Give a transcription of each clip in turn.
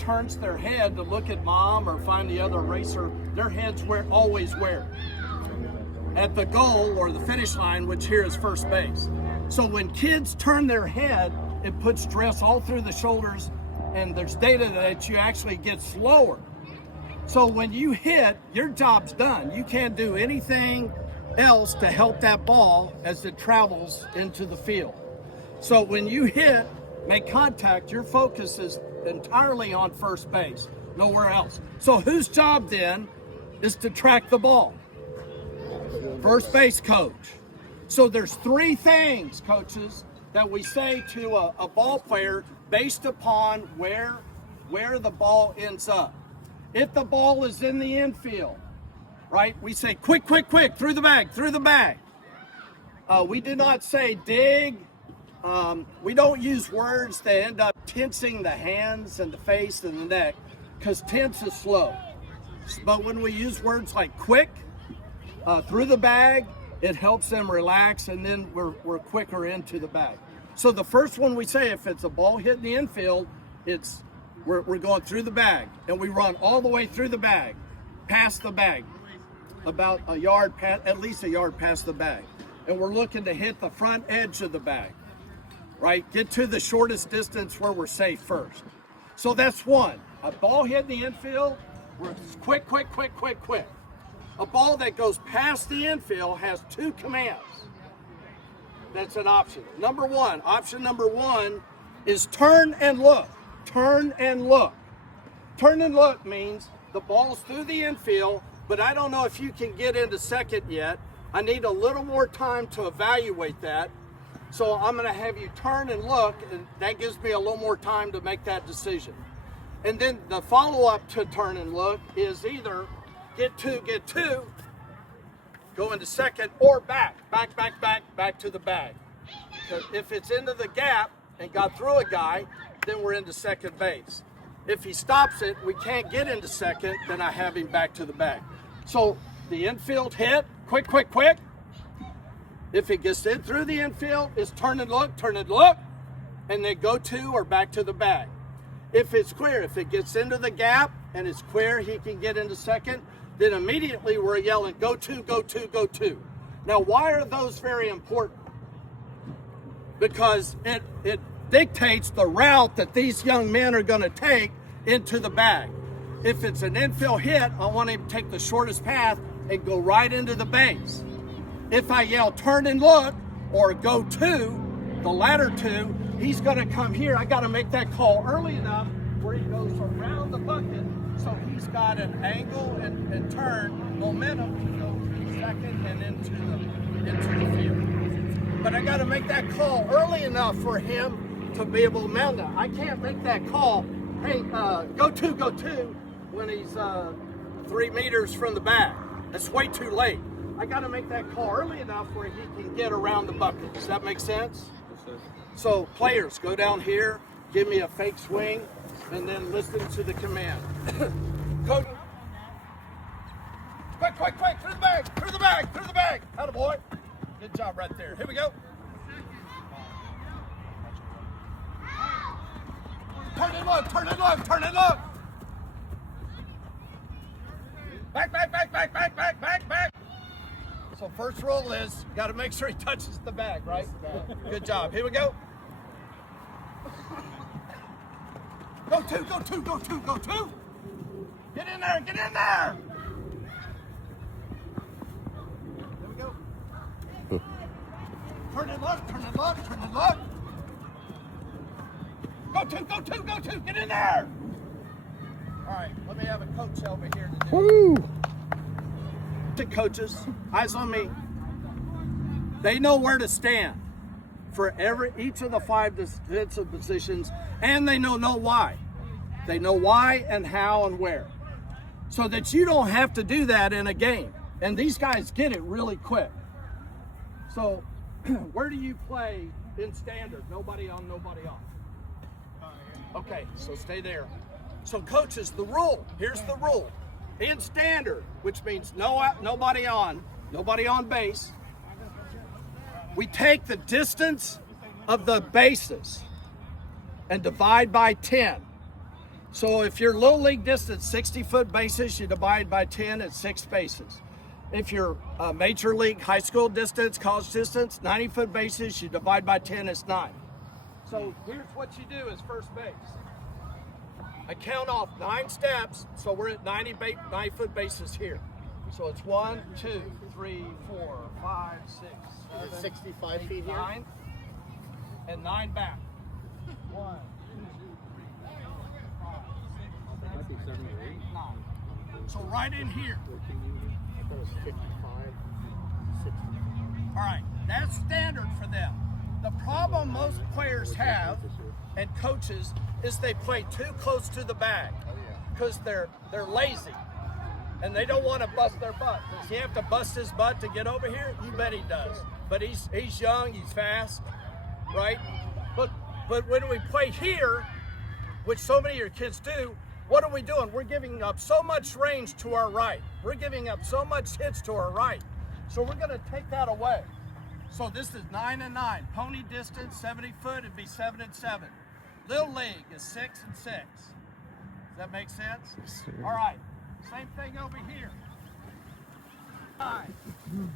turns their head to look at mom or find the other racer, their head's always where? At the goal or the finish line, which here is first base. So when kids turn their head, it puts stress all through the shoulders, and there's data that you actually get slower. So when you hit, your job's done. You can't do anything else to help that ball as it travels into the field. So when you hit, make contact, your focus is entirely on first base, nowhere else. So whose job then is to track the ball? First base coach. So there's three things, coaches, that we say to a ball player based upon where the ball ends up. If the ball is in the infield, right, we say quick, quick, quick, through the bag, through the bag. We do not say dig. We don't use words that end up tensing the hands and the face and the neck, because tense is slow. But when we use words like quick, through the bag, it helps them relax, and then we're quicker into the bag. So the first one we say, if it's a ball hitting the infield, we're going through the bag, and we run all the way through the bag, past the bag, about a yard, at least a yard past the bag. And we're looking to hit the front edge of the bag, right? Get to the shortest distance where we're safe first. So that's one. A ball hitting the infield, we're quick, quick, quick, quick, quick. A ball that goes past the infield has two commands. That's an option. Option number one is turn and look. Turn and look. Turn and look means the ball's through the infield, but I don't know if you can get into second yet. I need a little more time to evaluate that. So I'm going to have you turn and look, and that gives me a little more time to make that decision. And then the follow-up to turn and look is either get two, go into second, or back to the bag. If it's into the gap and got through a guy, then we're into second base. If he stops it, we can't get into second, then I have him back to the bag. So the infield hit, quick, quick, quick. If it gets in through the infield, it's turn and look, and then go to or back to the bag. If it's clear, if it gets into the gap and it's clear he can get into second, then immediately we're yelling, go to, go to, go to. Now, why are those very important? Because it dictates the route that these young men are going to take into the bag. If it's an infield hit, I want him to take the shortest path and go right into the base. If I yell turn and look or go to, the latter two, he's going to come here. I got to make that call early enough where he goes around the bucket, so he's got an angle and turn momentum to go to second and into the field. But I got to make that call early enough for him to be able to mount that. I can't make that call, hey, go to, when he's 3 meters from the bag. That's way too late. I got to make that call early enough where he can get around the bucket. Does that make sense? So players, go down here, give me a fake swing, and then listen to the command. Coach, quick, quick, quick, through the bag, through the bag, through the bag. Attaboy. Good job right there. Here we go. Turn and look, turn and look, turn and look. Back, back, back, back, back, back, back, back. So first rule is, you got to make sure he touches the bag, right? Good job. Here we go. Go to, go to, go to, go to. Get in there, get in there. There we go. Turn and look, turn and look, turn and look. Go to, go to, go to, get in there. All right, let me have a coach over here to do Woo! to coaches, eyes on me. They know where to stand for each of the 5 defensive positions, and they know why. They know why and how and where, so that you don't have to do that in a game. And these guys get it really quick. So where do you play in standard? Nobody on, nobody off. Okay, so stay there. So coaches, the rule, here's the rule. In standard, which means nobody on base, we take the distance of the bases and divide by 10. So if your little league distance, 60-foot bases, you divide by 10, it's 6 bases. If your major league high school distance, college distance, 90-foot bases, you divide by 10, it's 9. So here's what you do as first base. I count off 9 steps, so we're at 90-foot bases here. So it's 1, 2, 3, 4, 5, 6, 7, 65 8, feet here? 9, and 9 back. 1, 2, 3, 4, 5, 6, 7, 8, 9. So right in here. That was 55, 60. All right, that's standard for them. The problem most players have and coaches is they play too close to the bag because they're lazy and they don't want to bust their butt. Does he have to bust his butt to get over here? You bet he does. But he's young, he's fast, right? But when we play here, which so many of your kids do, what are we doing? We're giving up so much range to our right. We're giving up so much hits to our right. So we're going to take that away. So this is 9 and 9. Pony distance, 70 foot, it'd be 7 and 7. Little league is 6 and 6. Does that make sense? Yes, all right. Same thing over here. 9.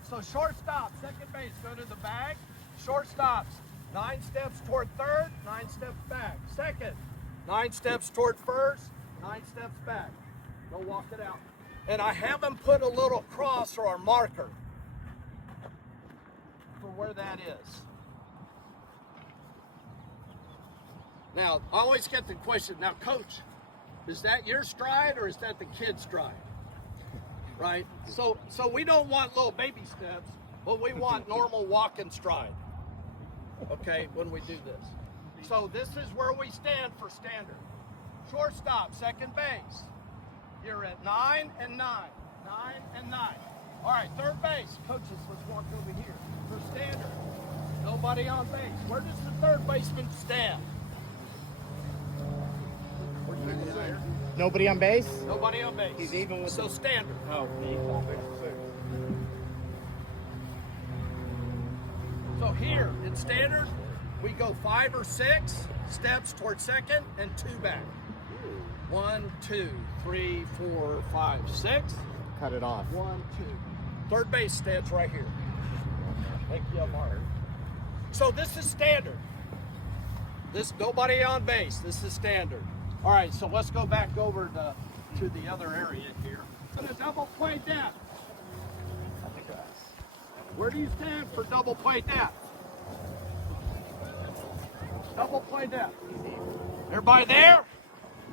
So shortstop, second base, go to the bag. Shortstops, 9 steps toward third, 9 steps back. Second, 9 steps toward first, 9 steps back. Go walk it out. And I have them put a little cross or a marker for where that is. Now, I always get the question, now coach, is that your stride or is that the kid's stride? Right? So we don't want little baby steps, but we want normal walking stride. Okay, when we do this. So this is where we stand for standard. Shortstop, second base. You're at 9 and 9. 9 and 9. All right, third base. Coaches, let's walk over here. For standard. Nobody on base. Where does the third baseman stand? Nobody on base? Nobody on base. He's even with so standard. Oh, he's on base. So here in standard, we go 5 or 6 steps toward second and 2 back. 1, 2, 3, 4, 5, 6. Cut it off. 1, 2. Third base stands right here. Thank you, Mark. So this is standard. This nobody on base. This is standard. All right, so let's go back over to the other area here. So the double play depth. Where do you stand for double play depth? Double play depth. Everybody there?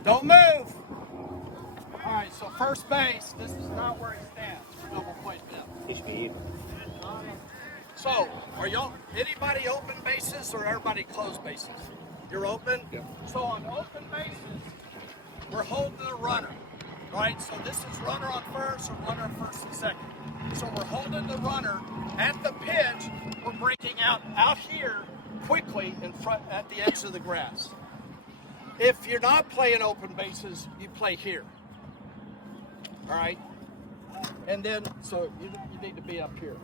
Don't move. All right, so first base, this is not where he stands for double play depth. So, are y'all, anybody open bases or everybody closed bases? You're open? Yeah. So on open bases, we're holding the runner, right? So this is runner on first or runner on first and second. So we're holding the runner at the pitch. We're breaking out here quickly in front at the edge of the grass. If you're not playing open bases, you play here. All right? And then, so you need to be up here.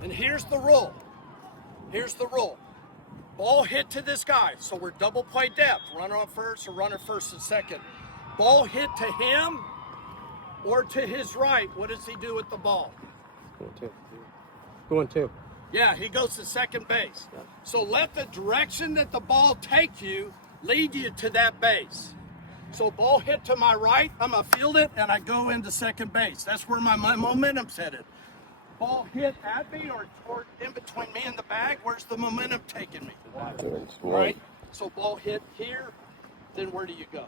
And here's the rule. Here's the rule. Ball hit to this guy, so we're double play depth. Runner on first or runner first and second. Ball hit to him or to his right. What does he do with the ball? Going two. Yeah, he goes to second base. Yep. So let the direction that the ball take you lead you to that base. So ball hit to my right, I'm gonna field it and I go into second base. That's where my momentum's headed. Ball hit at me or in between me and the bag, where's the momentum taking me? Right? So ball hit here, then where do you go?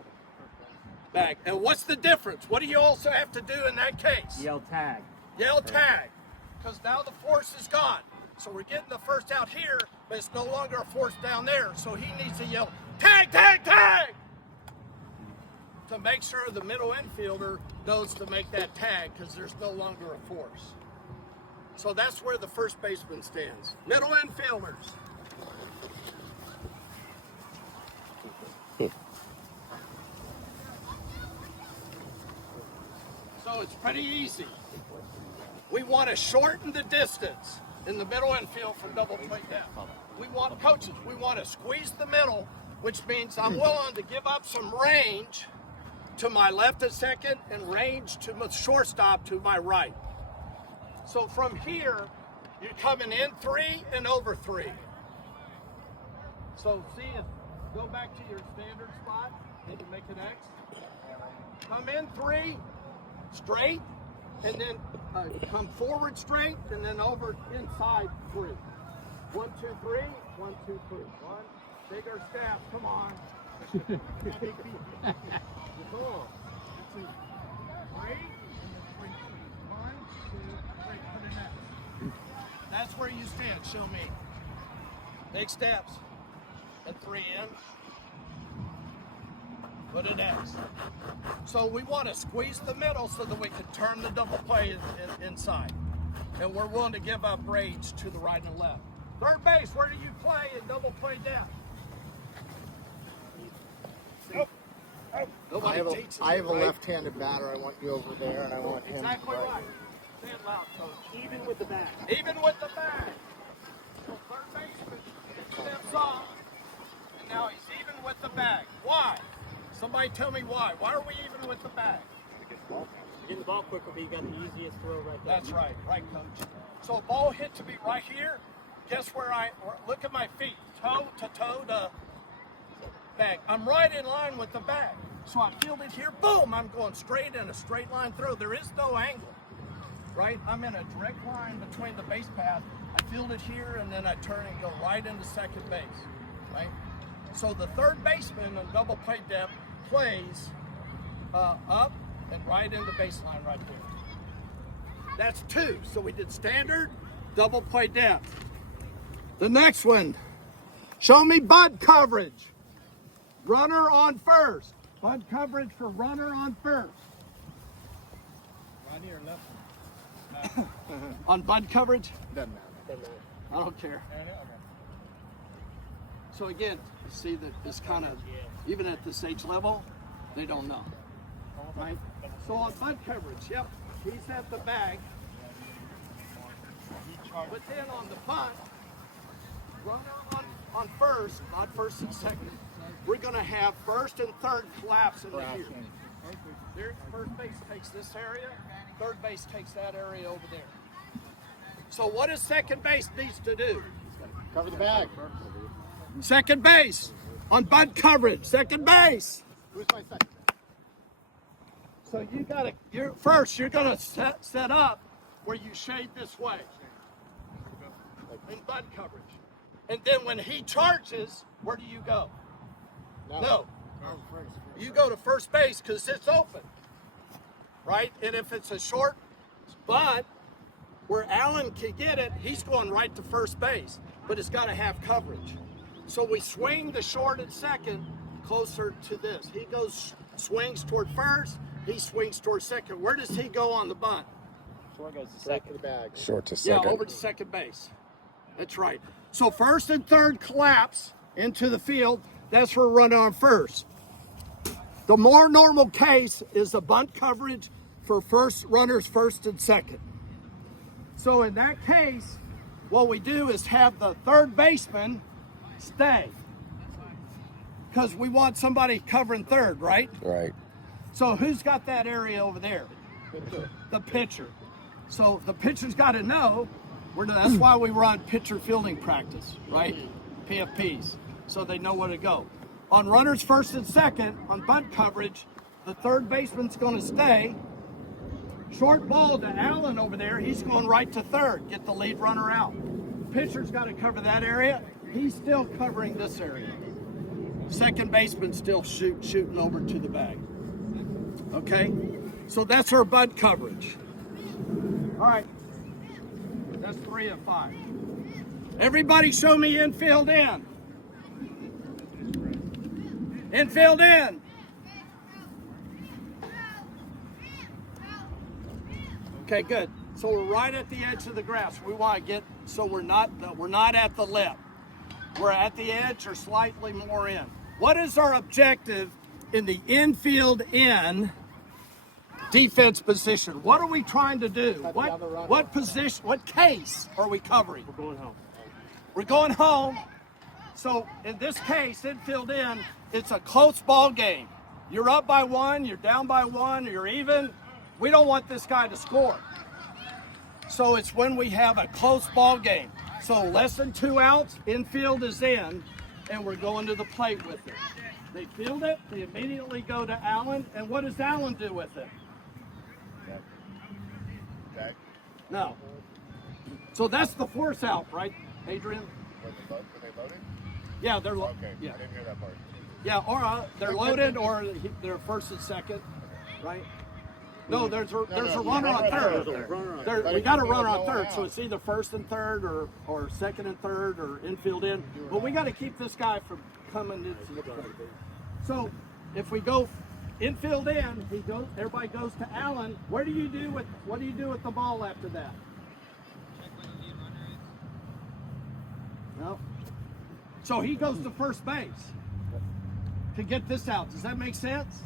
Bag. And what's the difference? What do you also have to do in that case? Yell tag. Yell tag. Because now the force is gone. So we're getting the first out here, but it's no longer a force down there. So he needs to yell, tag, tag, tag! To make sure the middle infielder knows to make that tag because there's no longer a force. So that's where the first baseman stands. Middle infielders. So it's pretty easy. We want to shorten the distance in the middle infield from double play depth. We want coaches, we want to squeeze the middle which means I'm willing to give up some range to my left at second and range to my shortstop to my right. So from here, you're coming in 3 and over 3. So see if, go back to your standard spot, and you make an X. Come in 3, straight, and then come forward straight, and then over inside 3. 1, 2, 3, 1, 2, 3. 1, bigger step, come on. Come on. 2, 3, and then 3, 1, 2, 3, put an X. That's where you stand, show me. Big steps, and 3 in. Put an X. So we want to squeeze the middle so that we can turn the double play inside. And we're willing to give up range to the right and left. Third base, where do you play in double play down? I have a left-handed batter. I want you over there, and I want him. Exactly right. Say it loud, coach. Even with the bag. Even with the bag. So third baseman steps off, and now he's even with the bag. Why? Somebody tell me why. Why are we even with the bag? Getting the ball quicker, but you got the easiest throw right there. That's right, coach. So a ball hit to me right here. Guess where look at my feet, toe to bag. I'm right in line with the bag. So I field it here, boom, I'm going straight in a straight line throw. There is no angle, right? I'm in a direct line between the base path. I field it here, and then I turn and go right into second base, right? So the third baseman in double play depth plays up and right into baseline right there. That's 2. So we did standard, double play depth. The next one, show me bunt coverage. Runner on first. Bunt coverage for runner on first. Right here, left. On bunt coverage? Doesn't matter. I don't care. So again, you see that it's kind of, even at this age level, they don't know, right? So on bunt coverage, yep, he's at the bag. But then on the bunt, runner on first, not first and second, we're going to have first and third collapse in the here. There, first base takes this area, third base takes that area over there. So what does second base needs to do? Cover the bag. Second base on bunt coverage. Second base. Who's my second? So you're gonna set up where you shade this way in bunt coverage, and then when he charges, where do you go? No. You go to first base because it's open, right? And if it's a short bunt where Allen can get it, he's going right to first base, but it's got to have coverage. So we swing the short at second closer to this. He swings toward first, he swings toward second. Where does he go on the bunt? Short goes to Right second. to the bag. Short to second. Yeah, over to second base. That's right. So first and third collapse into the field. That's for running on first. The more normal case is the bunt coverage for runners first and second. So in that case, what we do is have the third baseman stay, because we want somebody covering third, right? Right. So who's got that area over there? The pitcher. So the pitcher's got to know. That's why we run pitcher fielding practice, right? PFPs, so they know where to go. On runners first and second, on bunt coverage, the third baseman's going to stay. Short ball to Allen over there. He's going right to third. Get the lead runner out. Pitcher's got to cover that area. He's still covering this area. Second baseman's still shooting over to the bag. Okay? So that's our bunt coverage. All right. That's 3 of 5. Everybody show me infield in. Infield in. Okay, good. So we're right at the edge of the grass. We want to get so we're not at the lip. We're at the edge or slightly more in. What is our objective in the infield in defense position? What are we trying to do? What position? What case are we covering? We're going home. We're going home. So in this case, infield in, it's a close ball game. You're up by one, you're down by one, you're even. We don't want this guy to score. So it's when we have a close ball game. So less than 2 outs, infield is in, and we're going to the plate with it. They field it, they immediately go to Allen, and what does Allen do with it? No. So that's the force out, right, Adrian? Were they loaded? Yeah, they're Okay, yeah. I didn't hear that part. Yeah, or they're loaded, or they're first and second, right? No, there's a runner on third. We got a runner on third, so it's either first and third, or second and third, or infield in. But we got to keep this guy from coming into the plate. So if we go infield in, everybody goes to Allen. What do you do with the ball after that? No. So he goes to first base to get this out. Does that make sense?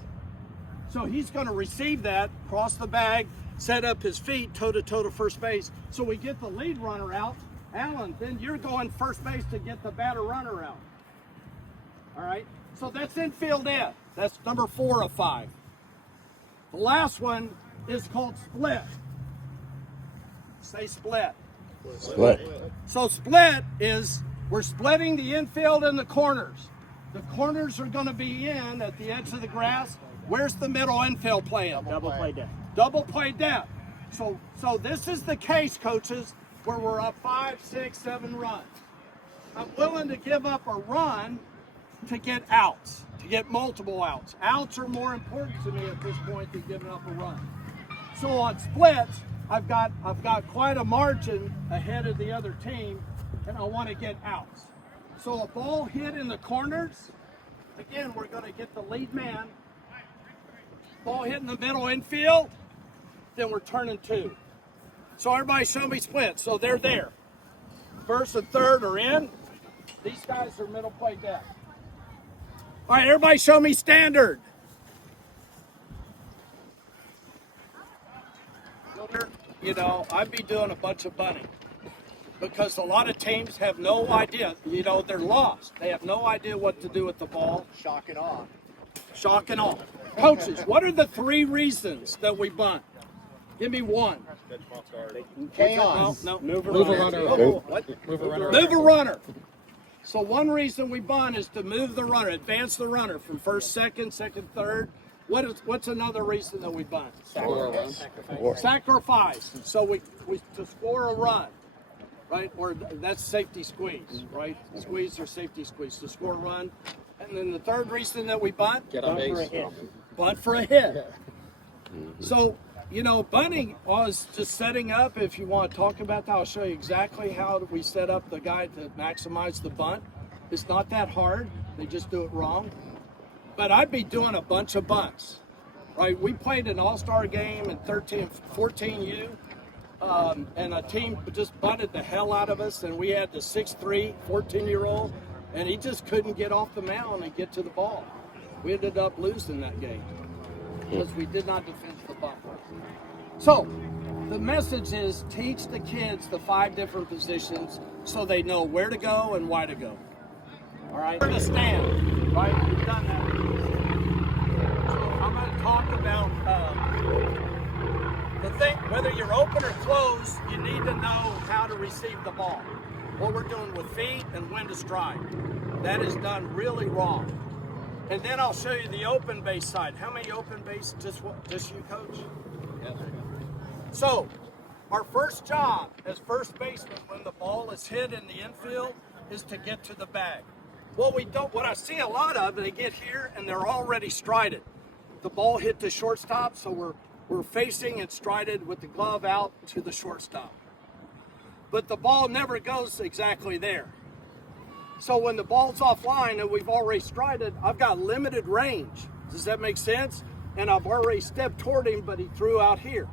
So he's going to receive that, cross the bag, set up his feet toe-to-toe to first base. So we get the lead runner out. Allen, then you're going first base to get the batter runner out. All right? So that's infield in. That's number 4 of 5. The last one is called split. Say split. Split. So split is we're splitting the infield and the corners. The corners are going to be in at the edge of the grass. Where's the middle infield playing? Double play depth. Double play depth. So this is the case, coaches, where we're up 5, 6, 7 runs. I'm willing to give up a run to get outs, to get multiple outs. Outs are more important to me at this point than giving up a run. So on splits, I've got quite a margin ahead of the other team, and I want to get outs. So a ball hit in the corners, again, we're going to get the lead man. Ball hit in the middle infield, then we're turning 2. So everybody show me split. So they're there. First and third are in. These guys are middle play depth. All right, everybody show me standard. You know, I'd be doing a bunch of bunting because a lot of teams have no idea. You know, they're lost. They have no idea what to do with the ball. Shock and awe. Shock and awe. Coaches, what are the 3 reasons that we bunt? Give me one. Chaos. No. Move a runner. What? Move a runner. Move a runner. So one reason we bunt is to move the runner, advance the runner from first, second, third. What's another reason that we bunt? Sacrifice. So we to score a run, right? Or that's safety squeeze, right? Squeeze or safety squeeze to score a run. And then the third reason that we bunt, Get on base. bunt for a hit. So, you know, bunting was just setting up. If you want to talk about that, I'll show you exactly how we set up the guy to maximize the bunt. It's not that hard. They just do it wrong. But I'd be doing a bunch of bunts, right? We played an all-star game in 14U, and a team just bunted the hell out of us, and we had the 6'3", 14-year-old, and he just couldn't get off the mound and get to the ball. We ended up losing that game because we did not defend the bunt. So the message is teach the kids the 5 different positions so they know where to go and why to go. All right? Where to stand, right? We've done that. So I'm going to talk about the thing, whether you're open or closed, you need to know how to receive the ball. What we're doing with feet and when to strike. That is done really wrong. And then I'll show you the open base side. How many open base? Just you, Coach? Yes. So, our first job as first baseman when the ball is hit in the infield is to get to the bag. What I see a lot of, they get here and they're already strided. The ball hit the shortstop, so we're facing and strided with the glove out to the shortstop. But the ball never goes exactly there. So when the ball's offline and we've already strided, I've got limited range. Does that make sense? And I've already stepped toward him, but he threw out here.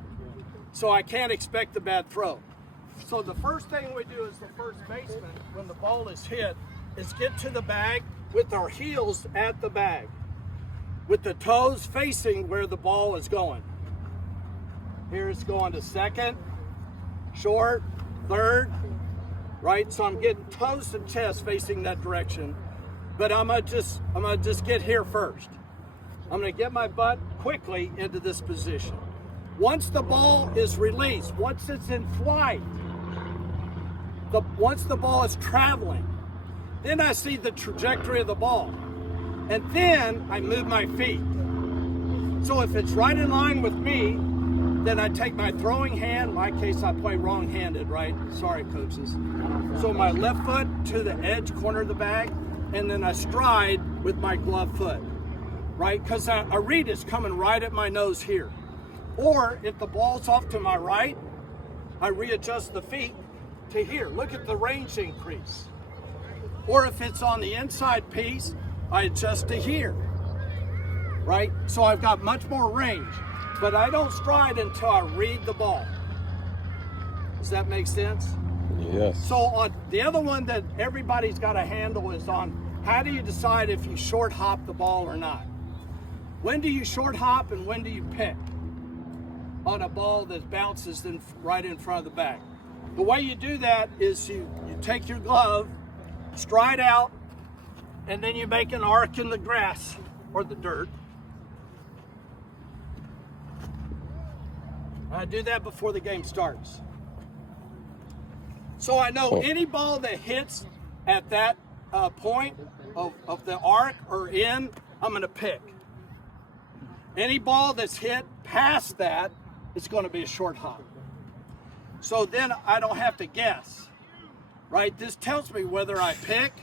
So I can't expect a bad throw. So the first thing we do as the first baseman, when the ball is hit, is get to the bag with our heels at the bag, with the toes facing where the ball is going. Here it's going to second, short, third, right? So I'm getting toes and chest facing that direction, but I'm gonna just get here first. I'm gonna get my butt quickly into this position. Once the ball is released, once it's in flight, once the ball is traveling, then I see the trajectory of the ball. And then I move my feet. So if it's right in line with me, then I take my throwing hand. In my case, I play wrong-handed, right? Sorry, coaches. So my left foot to the edge corner of the bag, and then I stride with my glove foot, right? Because a read is coming right at my nose here. Or if the ball's off to my right, I readjust the feet to here. Look at the range increase. Or if it's on the inside piece, I adjust to here, right? So I've got much more range, but I don't stride until I read the ball. Does that make sense? Yes. So on the other one that everybody's got to handle is on how do you decide if you short hop the ball or not? When do you short hop and when do you pick on a ball that bounces right in front of the bag? The way you do that is you take your glove, stride out, and then you make an arc in the grass or the dirt. I do that before the game starts. So I know any ball that hits at that point of the arc or in, I'm going to pick. Any ball that's hit past that, it's going to be a short hop. So then I don't have to guess, right? This tells me whether I pick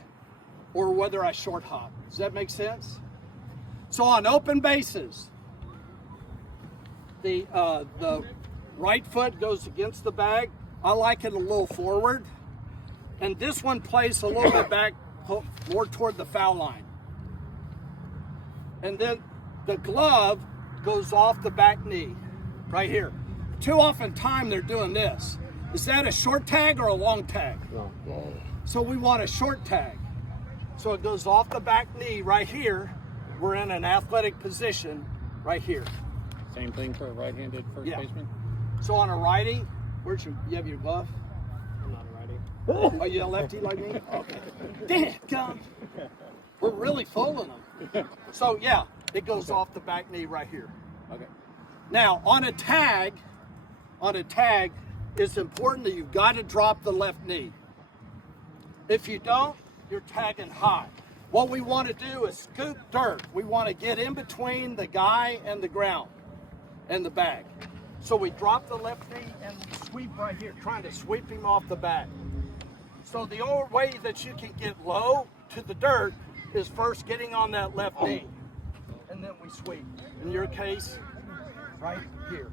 or whether I short hop. Does that make sense? So on open bases, the right foot goes against the bag. I like it a little forward. And this one plays a little bit back, more toward the foul line. And then the glove goes off the back knee, right here. Too often time they're doing this. Is that a short tag or a long tag? So we want a short tag. So it goes off the back knee right here. We're in an athletic position right here. Same thing for a right-handed first baseman? So on a righty, you have your glove? I'm not a righty. Are you a lefty like me? Okay. Damn, come. We're really fooling them. So yeah, it goes off the back knee right here. Okay. Now on a tag, it's important that you've got to drop the left knee. If you don't, you're tagging high. What we want to do is scoop dirt. We want to get in between the guy and the ground and the bag. So we drop the left knee and we sweep right here, trying to sweep him off the bag. So the only way that you can get low to the dirt is first getting on that left knee. And then we sweep. In your case, right here.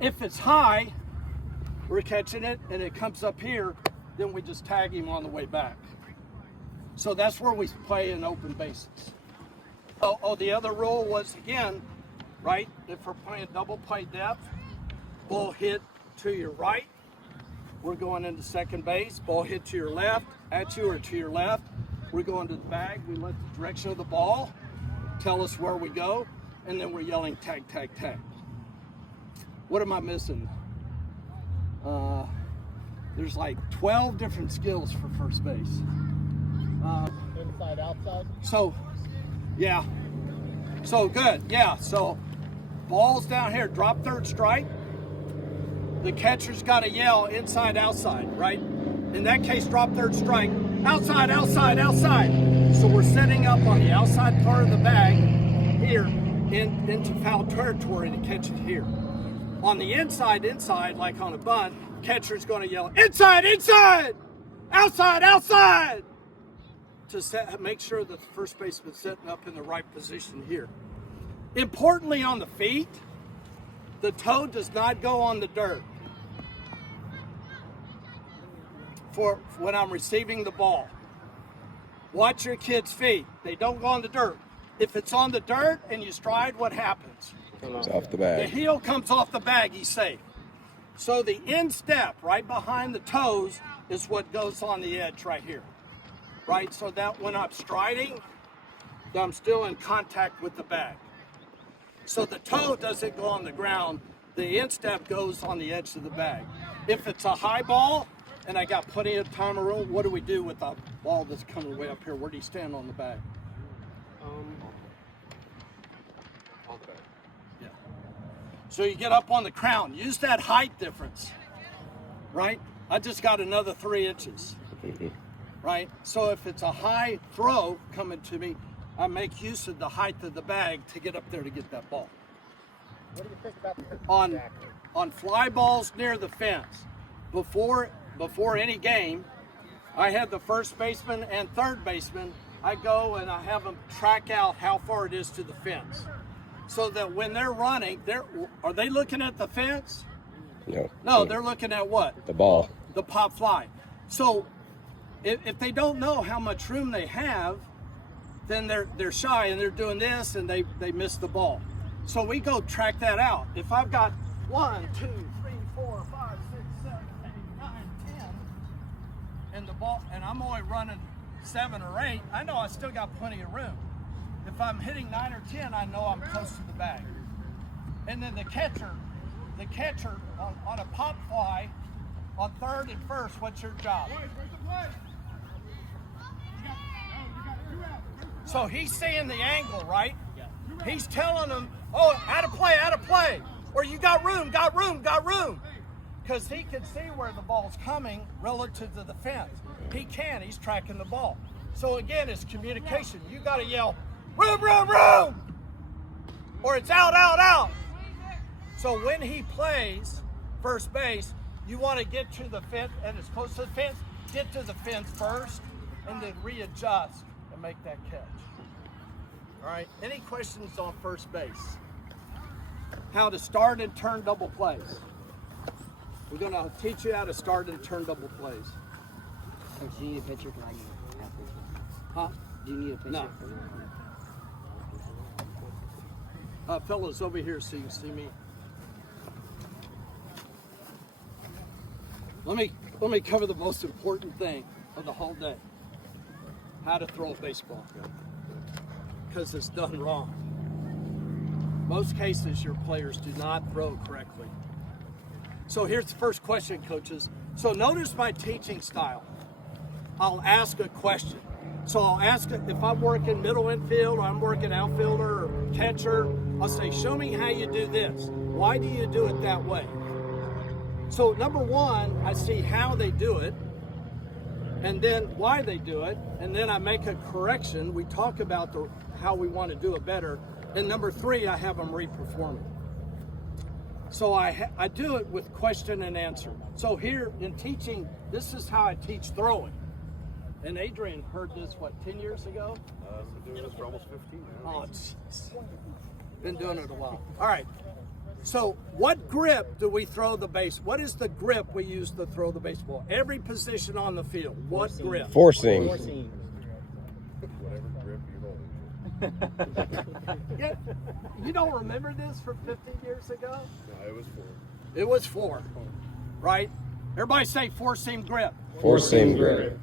If it's high, we're catching it and it comes up here, then we just tag him on the way back. So that's where we play in open bases. Oh, the other rule was, again, right, if we're playing double play depth, ball hit to your right, we're going into second base. Ball hit to your left, at you or to your left, we're going to the bag. We let the direction of the ball tell us where we go, and then we're yelling tag, tag, tag. What am I missing? There's like 12 different skills for first base. Inside, outside? So, yeah. So good, yeah. So, ball's down here, drop third strike. The catcher's got to yell inside, outside, right? In that case, drop third strike. Outside, outside, outside. So we're setting up on the outside part of the bag here into foul territory to catch it here. On the inside, like on a bunt, catcher's going to yell, inside, inside, outside, outside, to make sure that the first baseman's setting up in the right position here. Importantly, on the feet, the toe does not go on the dirt for when I'm receiving the ball. Watch your kids' feet. They don't go on the dirt. If it's on the dirt and you stride, what happens? Comes off the The bag. heel comes off the bag, he's safe. So the instep right behind the toes is what goes on the edge right here. Right, so that when I'm striding, I'm still in contact with the bag. So the toe doesn't go on the ground, the instep goes on the edge of the bag. If it's a high ball, and I got plenty of time of room, what do we do with the ball that's coming way up here? Where do you stand on the bag? On the back. Yeah. So you get up on the crown. Use that height difference, right? I just got another 3 inches, right? So if it's a high throw coming to me, I make use of the height of the bag to get up there to get that ball. What do you think about the On fly balls near the fence, before any game, I have the first baseman and third baseman. I go and I have them track out how far it is to the fence, so that when they're running, are they looking at the fence? No, they're looking at what? The ball. The pop fly. So if they don't know how much room they have, then they're shy and they're doing this and they miss the ball. So we go track that out. If I've got 1, 2, 3, 4, 5, 6, 7, 8, 9, 10, and the ball, and I'm only running 7 or 8, I know I still got plenty of room. If I'm hitting 9 or 10, I know I'm close to the bag. And then the catcher on a pop fly, on third and first, what's your job? So he's seeing the angle, right? He's telling them, oh, out of play, or you got room. Because he can see where the ball's coming relative to the fence. He can, he's tracking the ball. So again, it's communication. You got to yell, room, or it's out. So when he plays first base, you want to get to the fence, and as close to the fence, get to the fence first, and then readjust and make that catch. All right, any questions on first base? How to start and turn double plays. We're going to teach you how to start and turn double plays. Coach, do you need a picture? Can I get a picture? Huh? Do you need a picture? No. Fellas, over here so you can see me. Let me cover the most important thing of the whole day. How to throw a baseball. Because it's done wrong. Most cases, your players do not throw correctly. So here's the first question, coaches. So notice my teaching style. I'll ask a question. So I'll ask, if I'm working middle infield, or I'm working outfielder or catcher, I'll say, show me how you do this. Why do you do it that way? So number one, I see how they do it, and then why they do it, and then I make a correction. We talk about how we want to do it better. And number three, I have them re-perform it. So I do it with question and answer. So here in teaching, this is how I teach throwing. And Adrian heard this, 10 years ago? I've been doing this for almost 15 now. Oh, jeez. Been doing it a while. All right. So what grip do we throw the base? What is the grip we use to throw the baseball? Every position on the field. What grip? Four seam. Whatever grip you hold. Yeah, you don't remember this from 15 years ago? No, it was 4. It was 4, right? Everybody say 4-seam grip. Four seam grip.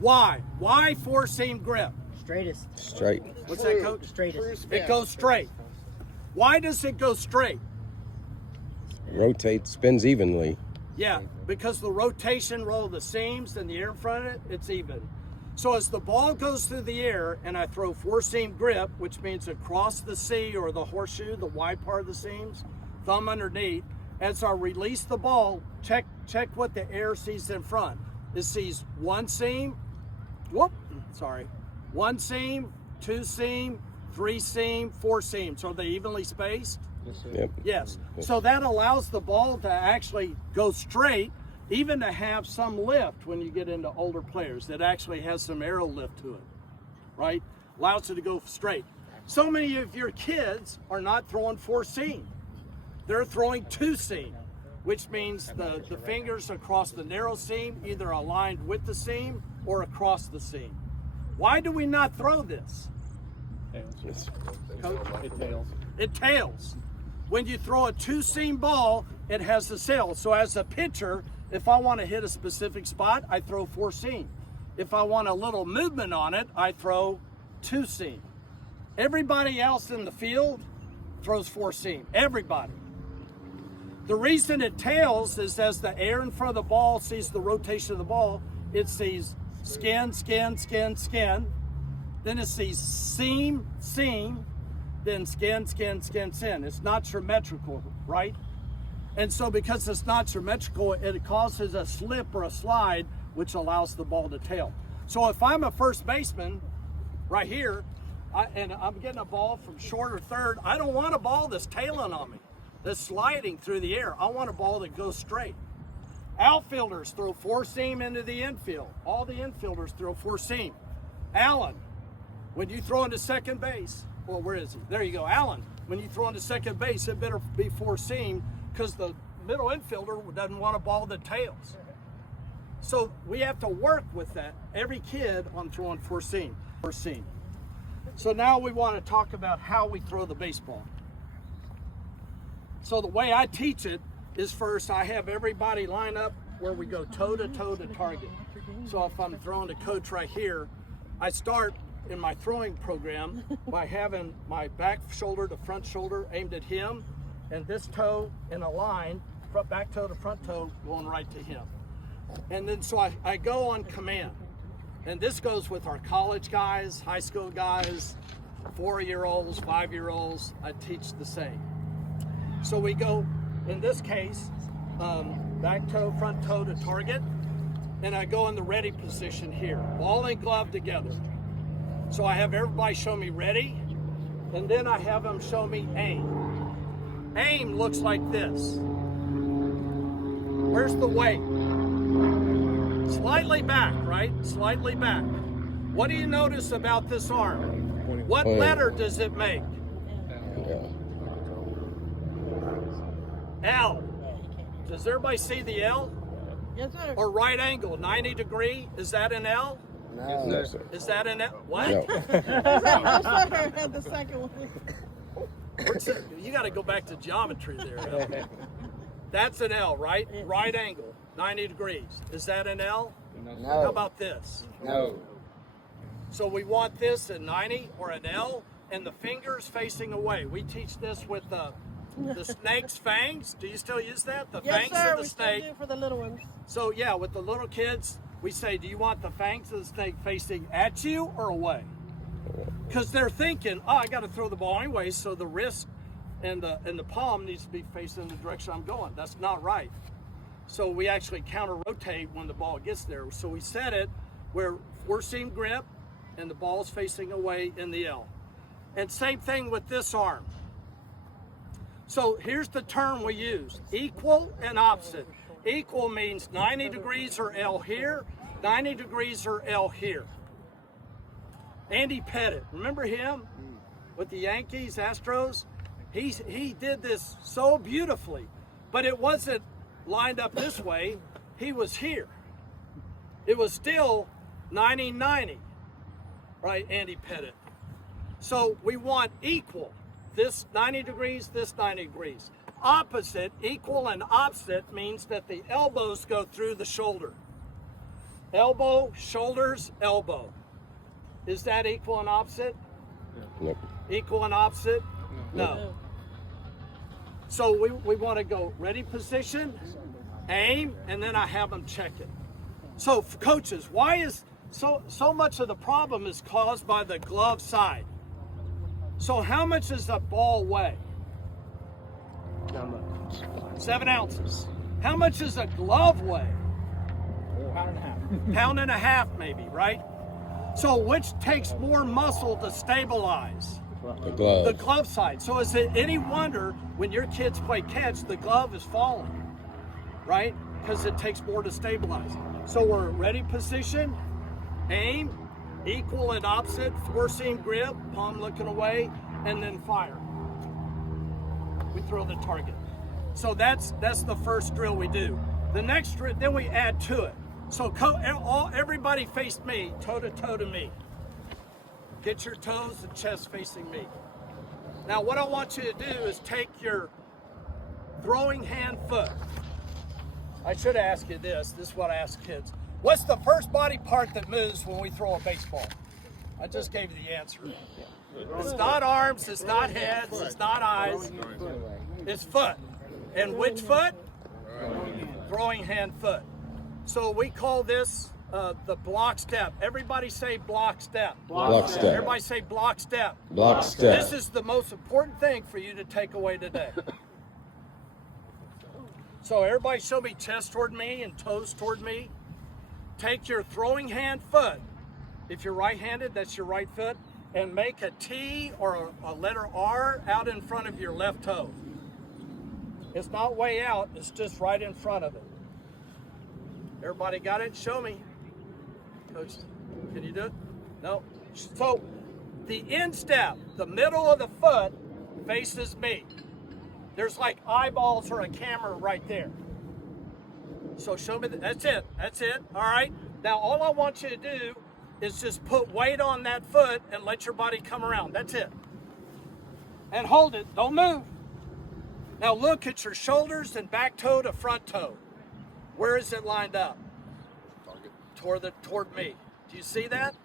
Why? Why 4-seam grip? Straightest. Straight. What's that, Coach? Straightest. It goes straight. Why does it go straight? Rotates, spins evenly. Yeah, because the rotation roll of the seams and the air in front of it, it's even. So as the ball goes through the air and I throw 4-seam grip, which means across the C or the horseshoe, the wide part of the seams, thumb underneath, as I release the ball, check what the air sees in front. It sees 1 seam, 1 seam, 2 seam, 3 seam, 4 seams. Are they evenly spaced? Yep. Yes. So that allows the ball to actually go straight, even to have some lift when you get into older players. It actually has some aero lift to it, right? Allows it to go straight. So many of your kids are not throwing 4-seam. They're throwing 2-seam, which means the fingers across the narrow seam either aligned with the seam or across the seam. Why do we not throw this? Coach? It tails. When you throw a 2-seam ball, it has a sail. So as a pitcher, if I want to hit a specific spot, I throw 4-seam. If I want a little movement on it, I throw 2-seam. Everybody else in the field throws 4-seam. Everybody. The reason it tails is as the air in front of the ball sees the rotation of the ball, it sees skin, skin, skin, skin. Then it sees seam, seam, then skin, skin, skin, skin. It's not symmetrical, right? And so because it's not symmetrical, it causes a slip or a slide, which allows the ball to tail. So if I'm a first baseman right here, and I'm getting a ball from short or third, I don't want a ball that's tailing on me, that's sliding through the air. I want a ball that goes straight. Outfielders throw four seam into the infield. All the infielders throw four seam. Allen, when you throw into second base, well, where is he? There you go. Allen, when you throw into second base, it better be four seam because the middle infielder doesn't want a ball that tails. So we have to work with that, every kid, on throwing four seam. So now we want to talk about how we throw the baseball. So the way I teach it is first I have everybody line up where we go toe to toe to target. So if I'm throwing to coach right here, I start in my throwing program by having my back shoulder to front shoulder aimed at him and this toe in a line, back toe to front toe going right to him. And then so I go on command. And this goes with our college guys, high school guys, 4-year-olds, 5-year-olds. I teach the same. So we go, in this case, back toe, front toe to target. And I go in the ready position here, ball and glove together. So I have everybody show me ready, and then I have them show me aim. Aim looks like this. Where's the weight? Slightly back, right? Slightly back. What do you notice about this arm? What letter does it make? L. Does everybody see the L? Yes, sir. Or right angle, 90 degree, is that an L? No, sir. Is that an L? What? No. Yes, sir. The second one. You got to go back to geometry there. That's an L, right? Right angle, 90 degrees. Is that an L? No. How about this? No. So we want this at 90 or an L, and the fingers facing away. We teach this with the snake's fangs. Do you still use that? The Yes, fangs sir. of the We snake. still do for the little ones. So yeah, with the little kids, we say, do you want the fangs of the snake facing at you or away? Because they're thinking, oh, I got to throw the ball anyway, so the wrist and the palm needs to be facing the direction I'm going. That's not right. So we actually counter-rotate when the ball gets there. So we set it where four-seam grip and the ball's facing away in the L. And same thing with this arm. So here's the term we use, equal and opposite. Equal means 90 degrees or L here, 90 degrees or L here. Andy Pettit, remember him with the Yankees, Astros? He did this so beautifully, but it wasn't lined up this way. He was here. It was still 90-90, right, Andy Pettit? So we want equal. This 90 degrees, this 90 degrees. Opposite, equal and opposite means that the elbows go through the shoulder. Elbow, shoulders, elbow. Is that equal and opposite? Nope. Equal and opposite? No. So we want to go ready position, aim, and then I have them check it. So coaches, why is so much of the problem is caused by the glove side? So how much does a ball weigh? 7 ounces. How much does a glove weigh? Pound and a half maybe, right? So which takes more muscle to stabilize? The glove. The glove side. So is it any wonder when your kids play catch, the glove is falling, right? Because it takes more to stabilize. So we're ready position, aim, equal and opposite, four-seam grip, palm looking away, and then fire. We throw the target. So that's the first drill we do. The next drill, then we add to it. So everybody faced me, toe to toe to me. Get your toes and chest facing me. Now what I want you to do is take your throwing hand foot. I should ask you this. This is what I ask kids. What's the first body part that moves when we throw a baseball? I just gave you the answer. It's not arms, it's not heads, it's not eyes, it's foot. And which foot? Throwing hand foot. So we call this the block step. Everybody say block step. Block step. Everybody say block step. Block step. This is the most important thing for you to take away today. So everybody show me chest toward me and toes toward me. Take your throwing hand foot. If you're right-handed, that's your right foot. And make a T or a letter R out in front of your left toe. It's not way out, it's just right in front of it. Everybody got it? Show me. Coach, can you do it? No. So the instep, the middle of the foot faces me. There's like eyeballs or a camera right there. So show me, that's it, all right? Now all I want you to do is just put weight on that foot and let your body come around, that's it. And hold it, don't move. Now look at your shoulders and back toe to front toe. Where is it lined up? Toward me. Do you see that?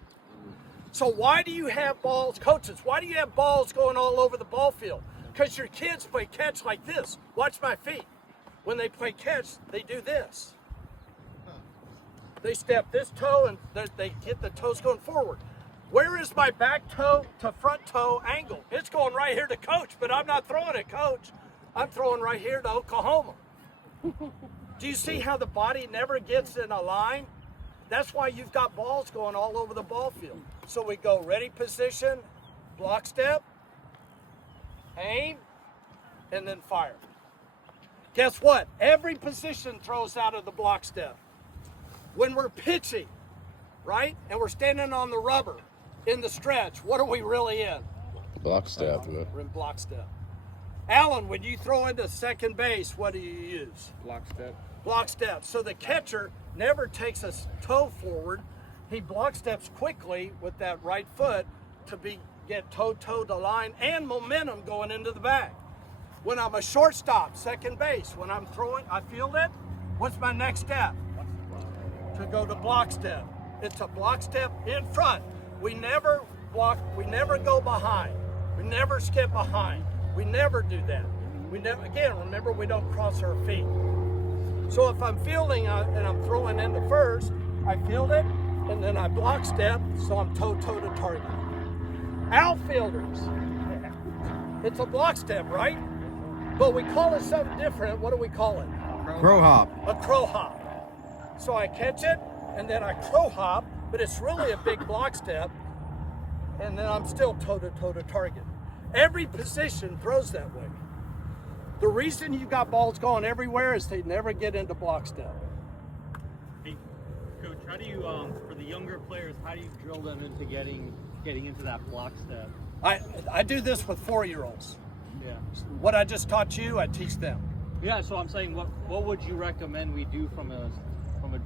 So why do you have balls, coaches, why do you have balls going all over the ball field? Because your kids play catch like this. Watch my feet. When they play catch, they do this. They step this toe and they get the toes going forward. Where is my back toe to front toe angle? It's going right here to coach, but I'm not throwing it, coach. I'm throwing right here to Oklahoma. Do you see how the body never gets in a line? That's why you've got balls going all over the ball field. So we go ready position, block step, aim, and then fire. Guess what? Every position throws out of the block step. When we're pitching, right, and we're standing on the rubber in the stretch, what are we really in? Block step. We're in block step. Alan, when you throw into second base, what do you use? Block step. Block step. So the catcher never takes a toe forward. He block steps quickly with that right foot to get toe to line and momentum going into the bag. When I'm a shortstop, second base, when I'm throwing, I field it. What's my next step? To go to block step. It's a block step in front. We never block, we never go behind. We never skip behind. We never do that. We never, again, remember, we don't cross our feet. So if I'm fielding and I'm throwing into first, I field it, and then I block step, so I'm toe to target. Outfielders, it's a block step, right? But we call it something different. What do we call it? Crow hop. A crow hop. So I catch it, and then I crow hop, but it's really a big block step, and then I'm still toe to target. Every position throws that way. The reason you got balls going everywhere is they never get into block step. Hey, Coach, how do you, for the younger players, how do you drill them into getting into that block step? I do this with 4-year-olds. Yeah. What I just taught you, I teach them. Yeah, so I'm saying, what would you recommend we do from a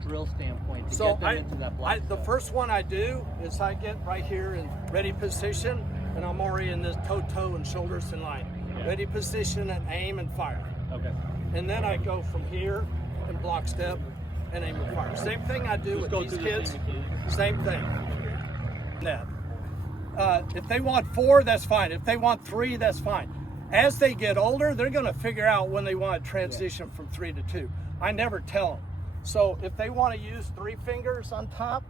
drill standpoint to So get them into that block the step? first one I do is I get right here in ready position, and I'm already in this toe and shoulders in line. Yeah. Ready position and aim and fire. Okay. And then I go from here and block step and aim and fire. Same thing I do Just with go these through the kids. same mechanics. Same thing. Net. If they want 4, that's fine. If they want 3, that's fine. As they get older, they're going to figure out when they want to transition from 3 to 2. I never tell them. So if they want to use 3 fingers on top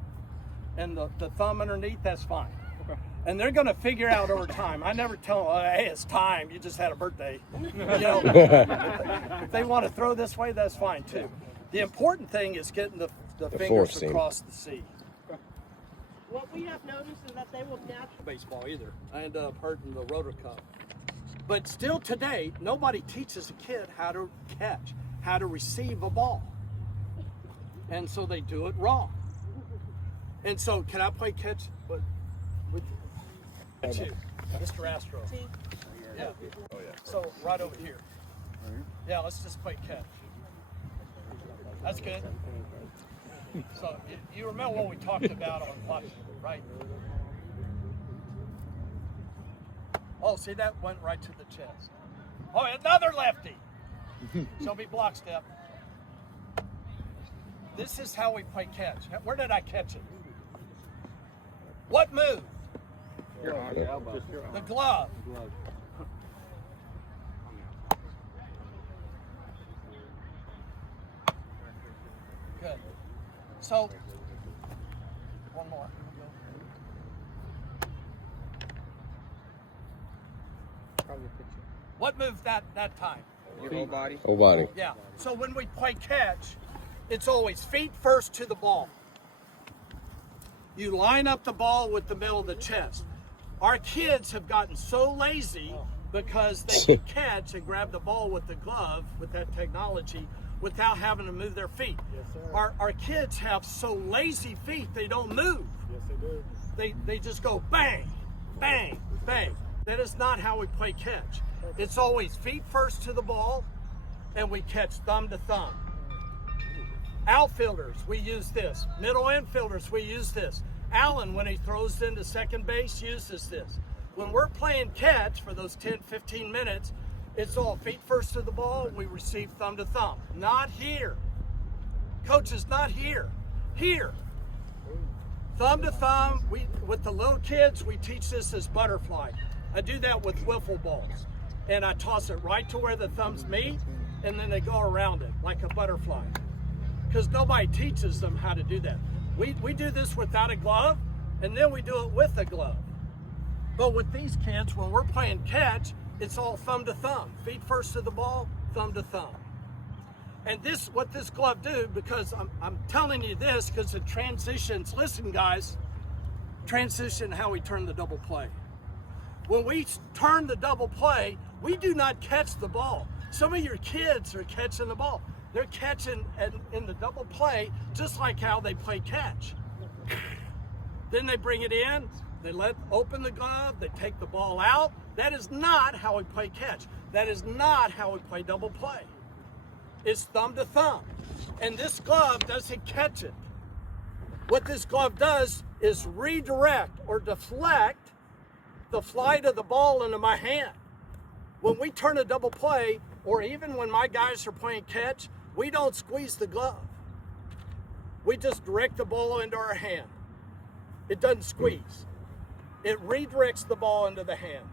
and the thumb underneath, that's fine. Okay. And they're going to figure out over time. I never tell them, hey, it's time. You just had a birthday. You know, if they want to throw this way, that's fine too. The important thing is getting the fingers fourth seam. across the C. What we have noticed is that they will naturally. Baseball either. I ended up hurting the rotor cuff. But still today, nobody teaches a kid how to catch, how to receive a ball. And so they do it wrong. And so, can I play catch with you, Mr. Astro? Yeah. Oh yeah. So right over here. Yeah, let's just play catch. That's good. So you remember what we talked about on Lucky, right? Oh, see, that went right to the chest. Oh, another lefty. Show me block step. This is how we play catch. Where did I catch it? What move? Your elbow. The glove. So, one more. What moved that time? Your whole body. Whole body. Yeah. So when we play catch, it's always feet first to the ball. You line up the ball with the middle of the chest. Our kids have gotten so lazy because they can catch and grab the ball with the glove with that technology without having to move their feet. Yes, sir. Our kids have so lazy feet they don't move. Yes, they do. They just go bang, bang, bang. That is not how we play catch. It's always feet first to the ball, and we catch thumb to thumb. Outfielders, we use this. Middle infielders, we use this. Allen, when he throws into second base, uses this. When we're playing catch for those 10, 15 minutes, it's all feet first to the ball, we receive thumb to thumb. Not here. Coach is not here. Here. Thumb to thumb, with the little kids, we teach this as butterfly. I do that with wiffle balls. And I toss it right to where the thumbs meet, and then they go around it like a butterfly. Because nobody teaches them how to do that. We do this without a glove, and then we do it with a glove. But with these kids, when we're playing catch, it's all thumb to thumb. Feet first to the ball, thumb to thumb. And this, what this glove do, because I'm telling you this because it transitions, listen guys, transition how we turn the double play. When we turn the double play, we do not catch the ball. Some of your kids are catching the ball. They're catching in the double play just like how they play catch. Then they bring it in, they open the glove, they take the ball out. That is not how we play catch. That is not how we play double play. It's thumb to thumb. And this glove doesn't catch it. What this glove does is redirect or deflect the flight of the ball into my hand. When we turn a double play, or even when my guys are playing catch, we don't squeeze the glove. We just direct the ball into our hand. It doesn't squeeze. It redirects the ball into the hand,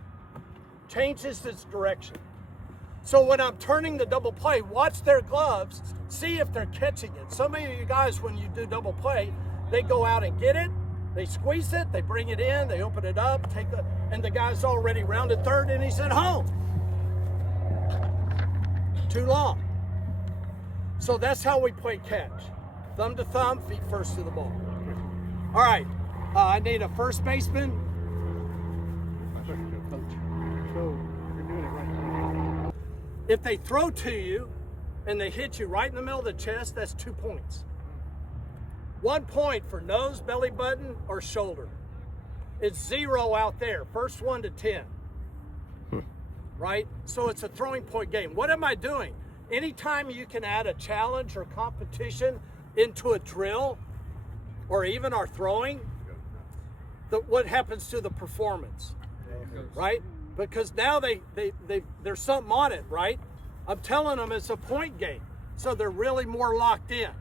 changes its direction. So when I'm turning the double play, watch their gloves, see if they're catching it. Some of you guys, when you do double play, they go out and get it, they squeeze it, they bring it in, they open it up, and the guy's already rounded third and he's at home. Too long. So that's how we play catch. Thumb to thumb, feet first to the ball. All right, I need a first baseman. So you're doing it right now. If they throw to you and they hit you right in the middle of the chest, that's 2 points. 1 point for nose, belly button, or shoulder. It's 0 out there, first 1 to 10. Right? So it's a throwing point game. What am I doing? Anytime you can add a challenge or competition into a drill, or even our throwing, what happens to the performance? Right? Because now there's something on it, right? I'm telling them it's a point game, so they're really more locked in.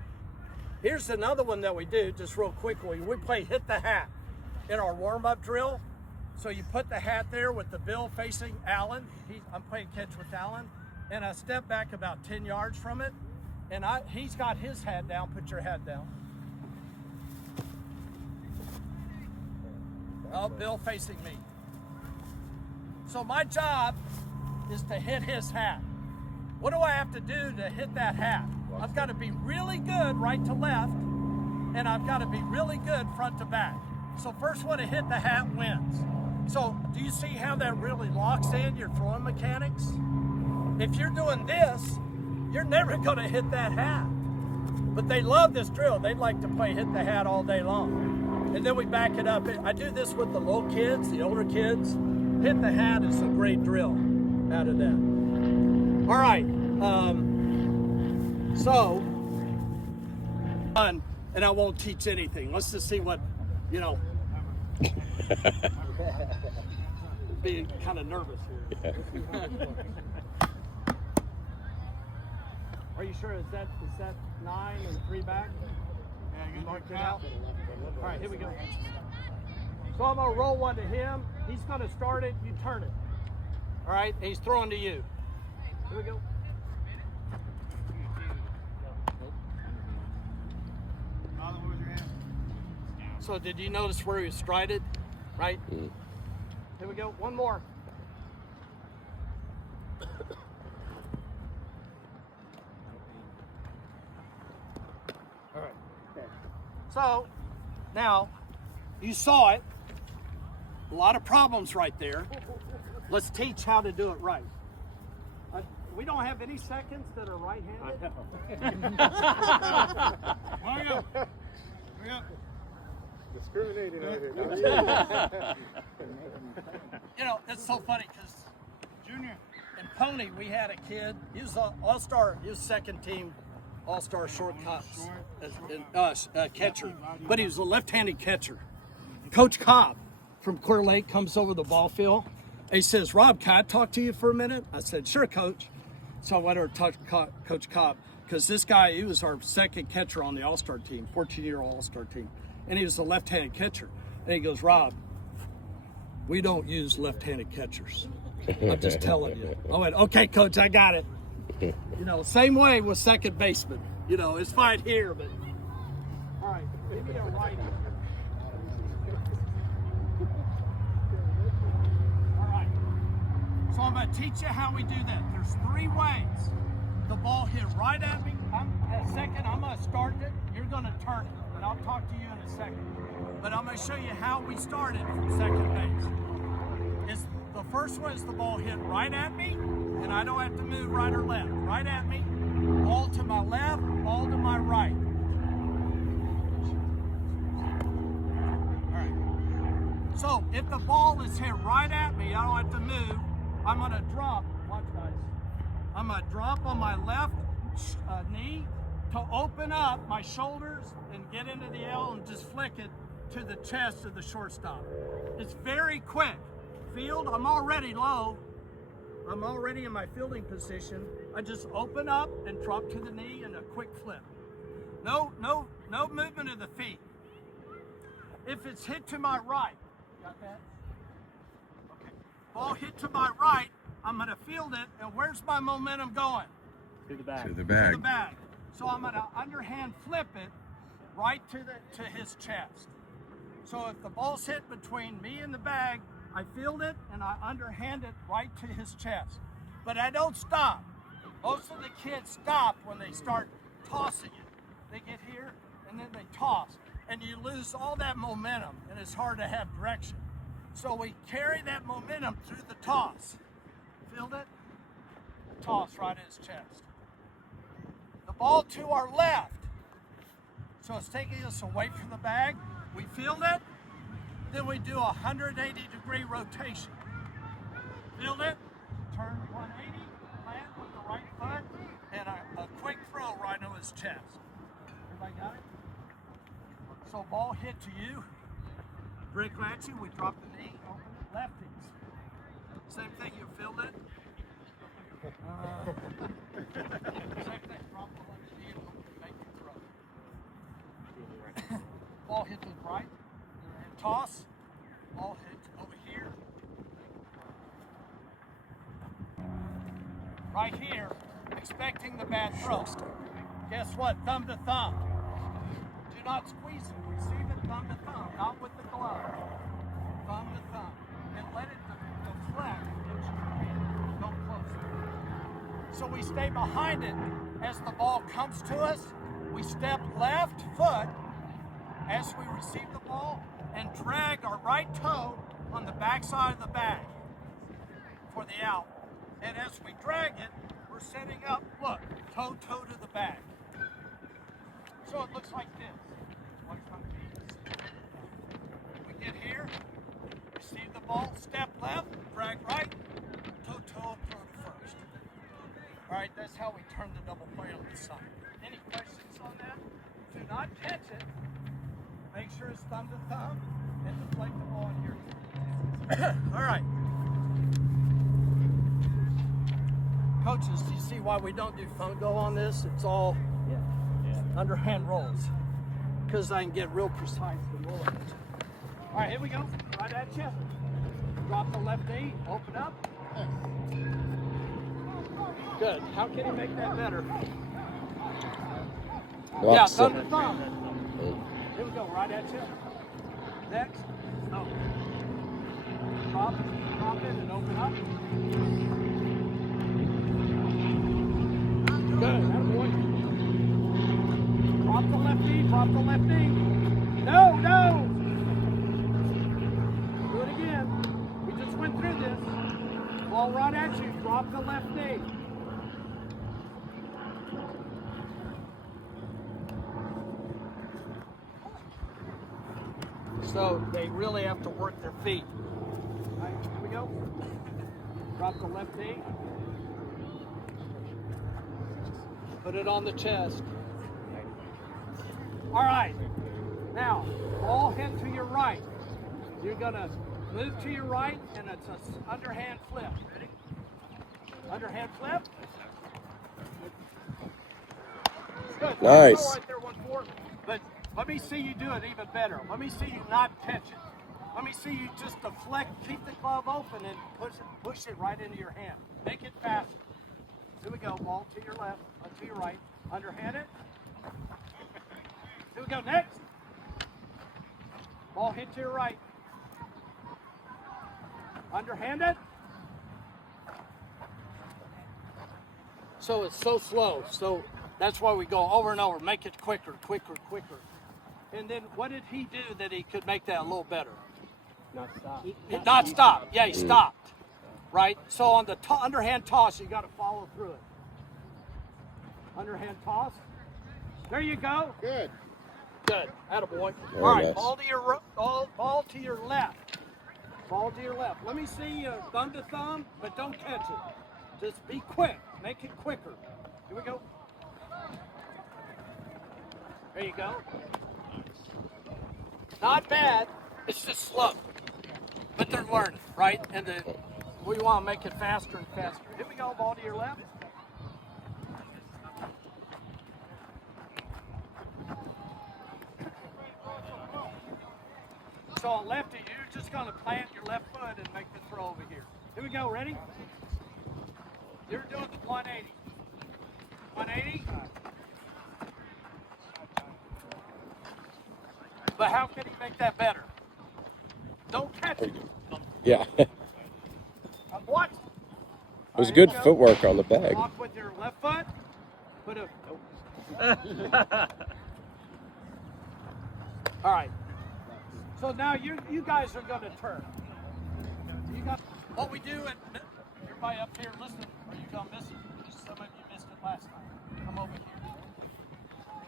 Here's another one that we do, just real quickly. We play hit the hat in our warm-up drill. So you put the hat there with the bill facing Allen. I'm playing catch with Allen, and I step back about 10 yards from it, and he's got his hat down. Put your hat down. Oh, bill facing me. So my job is to hit his hat. What do I have to do to hit that hat? I've got to be really good right to left, and I've got to be really good front to back. So first one to hit the hat wins. So do you see how that really locks in your throwing mechanics? If you're doing this, you're never going to hit that hat. But they love this drill. They'd like to play hit the hat all day long. And then we back it up. I do this with the little kids, the older kids. Hit the hat is a great drill out of that. All right. And I won't teach anything. Let's just see what, being kind of nervous here. Are you sure? Is that 9 and 3 back? Yeah, you marked it out. All right, here we go. So I'm gonna roll one to him. He's gonna start it. You turn it. All right, he's throwing to you. Here we go. Out of the way. So did you notice where he was strided? Right? Here we go. One more. All right. So now you saw it. A lot of problems right there. Let's teach how to do it right. We don't have any seconds that are right-handed. Discriminating right here. You know, it's so funny because Junior in Pony, we had a kid. He was an all-star. He was second team all-star short cuts catcher, but he was a left-handed catcher. Coach Cobb from Clear Lake comes over the ball field. He says, "Rob, can I talk to you for a minute?" I said, "Sure, Coach." So I went over to talk to Coach Cobb because this guy, he was our second catcher on the all-star team, 14-year all-star team, and he was a left-handed catcher. And he goes, "Rob, we don't use left-handed catchers. I'm just telling you." I went, "Okay, Coach, I got it." You know, same way with second baseman. You know, it's fine here, but all right, give me a righty. All right. So I'm going to teach you how we do that. There's 3 ways. The ball hit right at me. I'm going to start it. You're going to turn it, and I'll talk to you in a second. But I'm going to show you how we started from second base. The first one is the ball hit right at me, and I don't have to move right or left. Right at me, ball to my left, ball to my right. All right. So if the ball is hit right at me, I don't have to move. I'm going to drop. Watch, guys. I'm going to drop on my left knee to open up my shoulders and get into the L and just flick it to the chest of the shortstop. It's very quick. Field, I'm already low. I'm already in my fielding position. I just open up and drop to the knee and a quick flip. No movement of the feet. If it's hit to my right, got that? Okay. Ball hit to my right, I'm gonna field it, and where's my momentum going? To the back. To the To bag. the bag. So I'm gonna underhand flip it right to his chest. So if the ball's hit between me and the bag, I field it and I underhand it right to his chest. But I don't stop. Most of the kids stop when they start tossing it. They get here and then they toss. And you lose all that momentum and it's hard to have direction. So we carry that momentum through the toss. Field it, toss right at his chest. The ball to our left. So it's taking us away from the bag. We field it. Then we do a 180-degree rotation. Field it, turn 180, land with the right foot, and a quick throw right on his chest. Everybody got it? So ball hit to you, brick at you, we drop the knee, open it, lefties. Same thing, you field it. Same thing, drop the left knee and open it, make your throw. Ball hit to the right. Toss, ball hit over here. Right here, expecting the bad throw. Guess what? Thumb to thumb. Do not squeeze it. Receive it thumb to thumb, not with the glove. Thumb to thumb. And let it deflect into your hand. Don't close it. So we stay behind it as the ball comes to us. We step left foot as we receive the ball and drag our right toe on the backside of the bag for the out. And as we drag it, we're setting up, look, toe to the bag. So it looks like this. We get here, receive the ball, step left, drag right, toe, throw to first. All right, that's how we turn the double play on this side. Any questions on that? Do not catch it. Make sure it's thumb to thumb and deflect the ball in here. All right. Coaches, do you see why we don't do fungo on this? It's all underhand rolls because I can get real precise with rolling it. All right, here we go. Right at you. Drop the left knee, open up. Good. How can you make that better? Yeah, thumb to thumb. Here we go, right at you. Next. Oh. Drop it and open up. Good. Attaboy. Drop the left knee. Drop the left knee. No, no. Do it again. We just went through this. Ball right at you. Drop the left knee. So they really have to work their feet. All right, here we go. Drop the left knee. Put it on the chest. All right. Now, ball hit to your right. You're going to move to your right, and it's an underhand flip. Ready? Underhand flip. Good. Nice. Right there, 1-4. But let me see you do it even better. Let me see you not catch it. Let me see you just deflect, keep the glove open, and push it right into your hand. Make it faster. Here we go. Ball to your left, to your right. Underhand it. Here we go. Next. Ball hit to your right. Underhand it. So it's so slow. So that's why we go over and over. Make it quicker, quicker, quicker. And then what did he do that he could make that a little better? Not stop. Not stop. Yeah, he stopped. Right? So on the underhand toss, you got to follow through it. Underhand toss. There you go. Good. Good. Attaboy. Very All right, nice. ball to your to your left. Ball to your left. Let me see you thumb to thumb, but don't catch it. Just be quick. Make it quicker. Here we go. There you go. Not bad. It's just slow. But they're learning, right? And we want to make it faster and faster. Here we go. Ball to your left. So on lefty, you're just going to plant your left foot and make the throw over here. Here we go. Ready? You're doing the 180. 180. But how can he make that better? Don't catch it. Yeah. It What? was good footwork on the bag. Walk with your left foot. Put a. All right. So now you guys are going to turn. You got what we do, and everybody up here, listen, or you gonna miss it. Just some of you missed it last time. Come over here.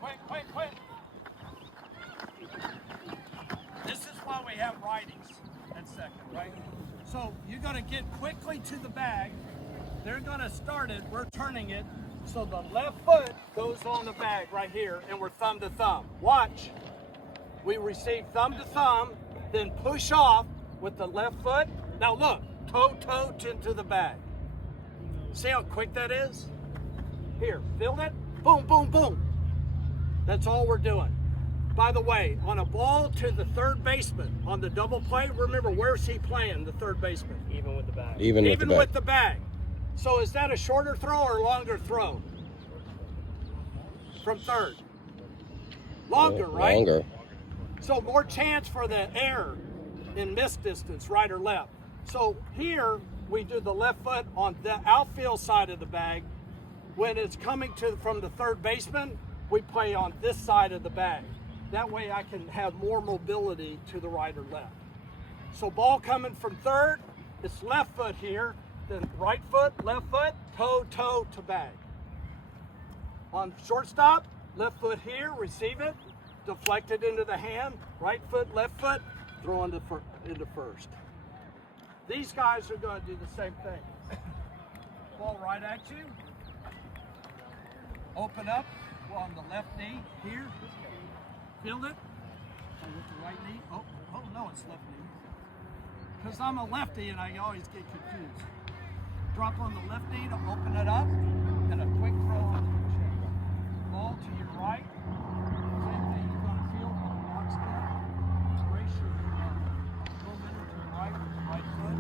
Quick, quick, quick. This is why we have righties at second, right? So you're going to get quickly to the bag. They're going to start it. We're turning it. So the left foot goes on the bag right here, and we're thumb to thumb. Watch. We receive thumb to thumb, then push off with the left foot. Now look, toe into the bag. See how quick that is? Here, feel it? Boom, boom, boom. That's all we're doing. By the way, on a ball to the third baseman, on the double play, remember, where's he playing, the third baseman? Even with the bag. Even with the bag. So is that a shorter throw or longer throw? From third? Longer, right? Longer. So more chance for the air in miss distance, right or left. So here we do the left foot on the outfield side of the bag. When it's coming from the third baseman, we play on this side of the bag. That way I can have more mobility to the right or left. So ball coming from third, it's left foot here, then right foot, left foot, toe to bag. On shortstop, left foot here, receive it, deflect it into the hand, right foot, left foot, throw into first. These guys are going to do the same thing. Ball right at you. Open up on the left knee here. Feel it. And with the right knee. Oh no, it's left knee. Because I'm a lefty and I always get confused. Drop on the left knee to open it up. And a quick throw on the chest. Ball to your right. Same thing. You're going to feel on the box step. Brace your momentum to the right with the right foot.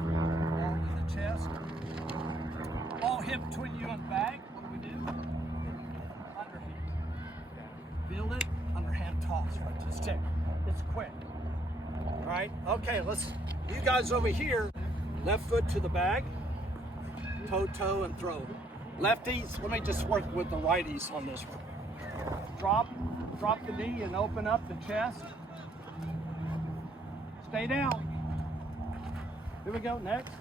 Ball to the chest. Ball hip between you and the bag. What do we do? Underhand. Feel it. Underhand toss right to stick. It's quick. All right, okay, you guys over here, left foot to the bag, toe, and throw. Lefties, let me just work with the righties on this one. Drop the knee and open up the chest. Stay down. Here we go, next.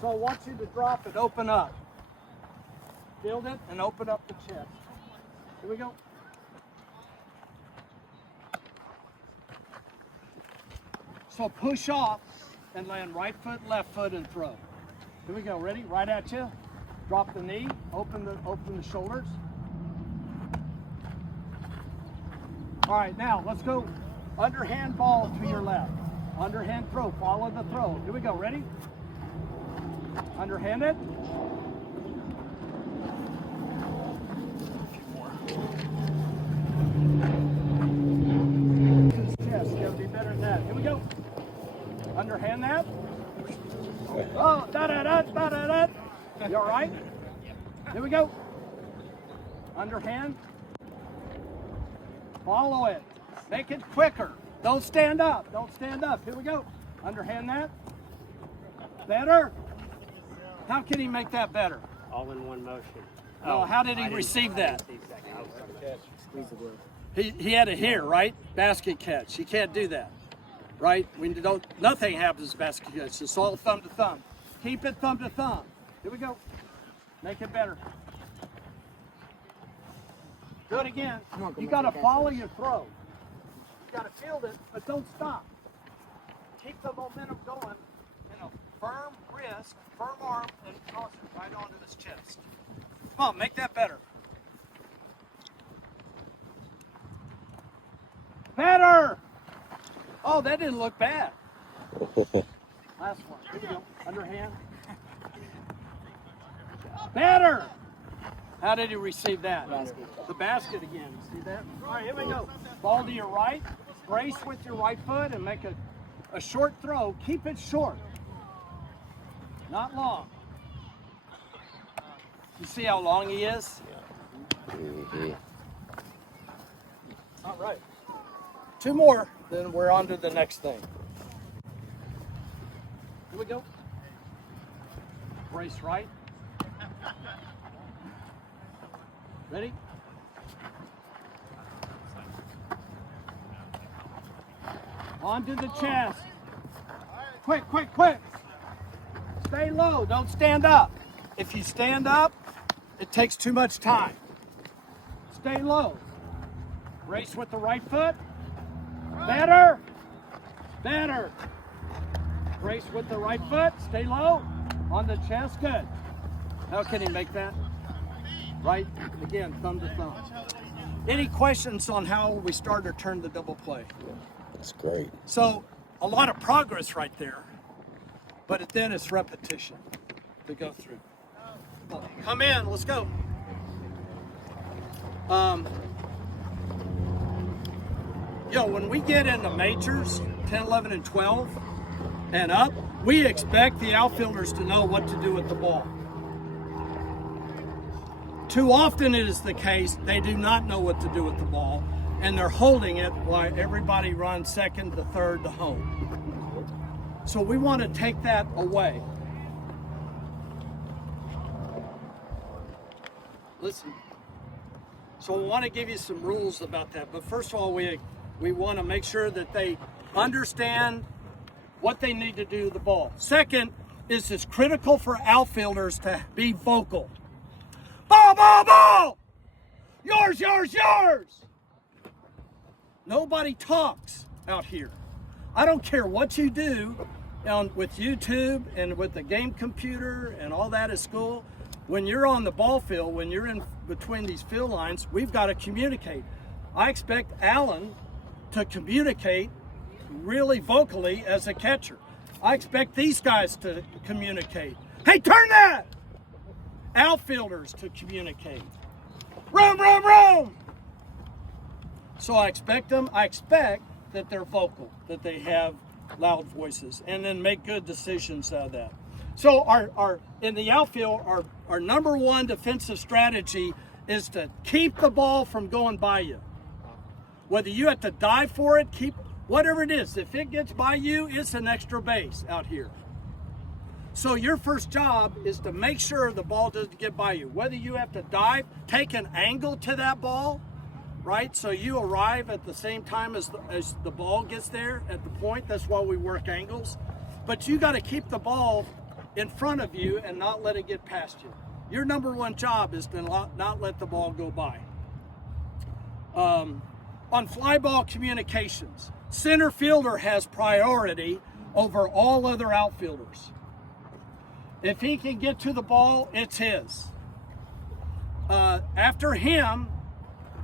So I want you to drop it, open up. Build it and open up the chest. Here we go. So push off and land right foot, left foot, and throw. Here we go, ready? Right at you. Drop the knee, open the shoulders. All right, now let's go underhand ball to your left. Underhand throw, follow the throw. Here we go, ready? Underhand it. Chest, you gotta be better than that. Here we go. Underhand that. Oh, da-da-da. You all right? Here we go. Underhand. Follow it. Make it quicker. Don't stand up. Here we go. Underhand that. Better. How can he make that better? All in one motion. Oh, how did he receive that? Squeeze the glove. He had it here, right? Basket catch. He can't do that, right? Nothing happens with basket catch. It's all thumb to thumb. Keep it thumb to thumb. Here we go. Make it better. Do it again. You got to follow your throw. You got to field it, but don't stop. Keep the momentum going in a firm wrist, firm arm, and toss it right onto his chest. Come on, make that better. Better! Oh, that didn't look bad. Last one. Here we go. Underhand. Better! How did he receive that? The basket again. See that? All right, here we go. Ball to your right. Brace with your right foot and make a short throw. Keep it short. Not long. You see how long he is? All right. 2 more, then we're on to the next thing. Here we go. Brace right. Ready? Onto the chest. Quick. Stay low, don't stand up. If you stand up, it takes too much time. Stay low. Brace with the right foot. Better. Brace with the right foot. Stay low. On the chest. Good. How can he make that? Right? Again, thumb to thumb. Any questions on how we start or turn the double play? That's great. So, a lot of progress right there, but then it's repetition to go through. Come in, let's go. When we get into majors, 10, 11, and 12, and up, we expect the outfielders to know what to do with the ball. Too often it is the case, they do not know what to do with the ball, and they're holding it while everybody runs second to third to home. So we want to take that away. Listen, so I want to give you some rules about that, but first of all, we want to make sure that they understand what they need to do to the ball. Second, is it's critical for outfielders to be vocal. Ball! Yours! Nobody talks out here. I don't care what you do with YouTube and with the game computer and all that at school. When you're on the ball field, when you're in between these field lines, we've got to communicate. I expect Alan to communicate really vocally as a catcher. I expect these guys to communicate. Hey, turn that! Outfielders to communicate. Roam! So I expect that they're vocal, that they have loud voices, and then make good decisions out of that. So our in the outfield, our number one defensive strategy is to keep the ball from going by you. Whether you have to dive for it, Whatever it is, if it gets by you, it's an extra base out here. So your first job is to make sure the ball doesn't get by you. Whether you have to dive, take an angle to that ball, right? So you arrive at the same time as the ball gets there at the point. That's why we work angles. But you got to keep the ball in front of you and not let it get past you. Your number one job is to not let the ball go by. On fly ball communications, center fielder has priority over all other outfielders. If he can get to the ball, it's his. After him,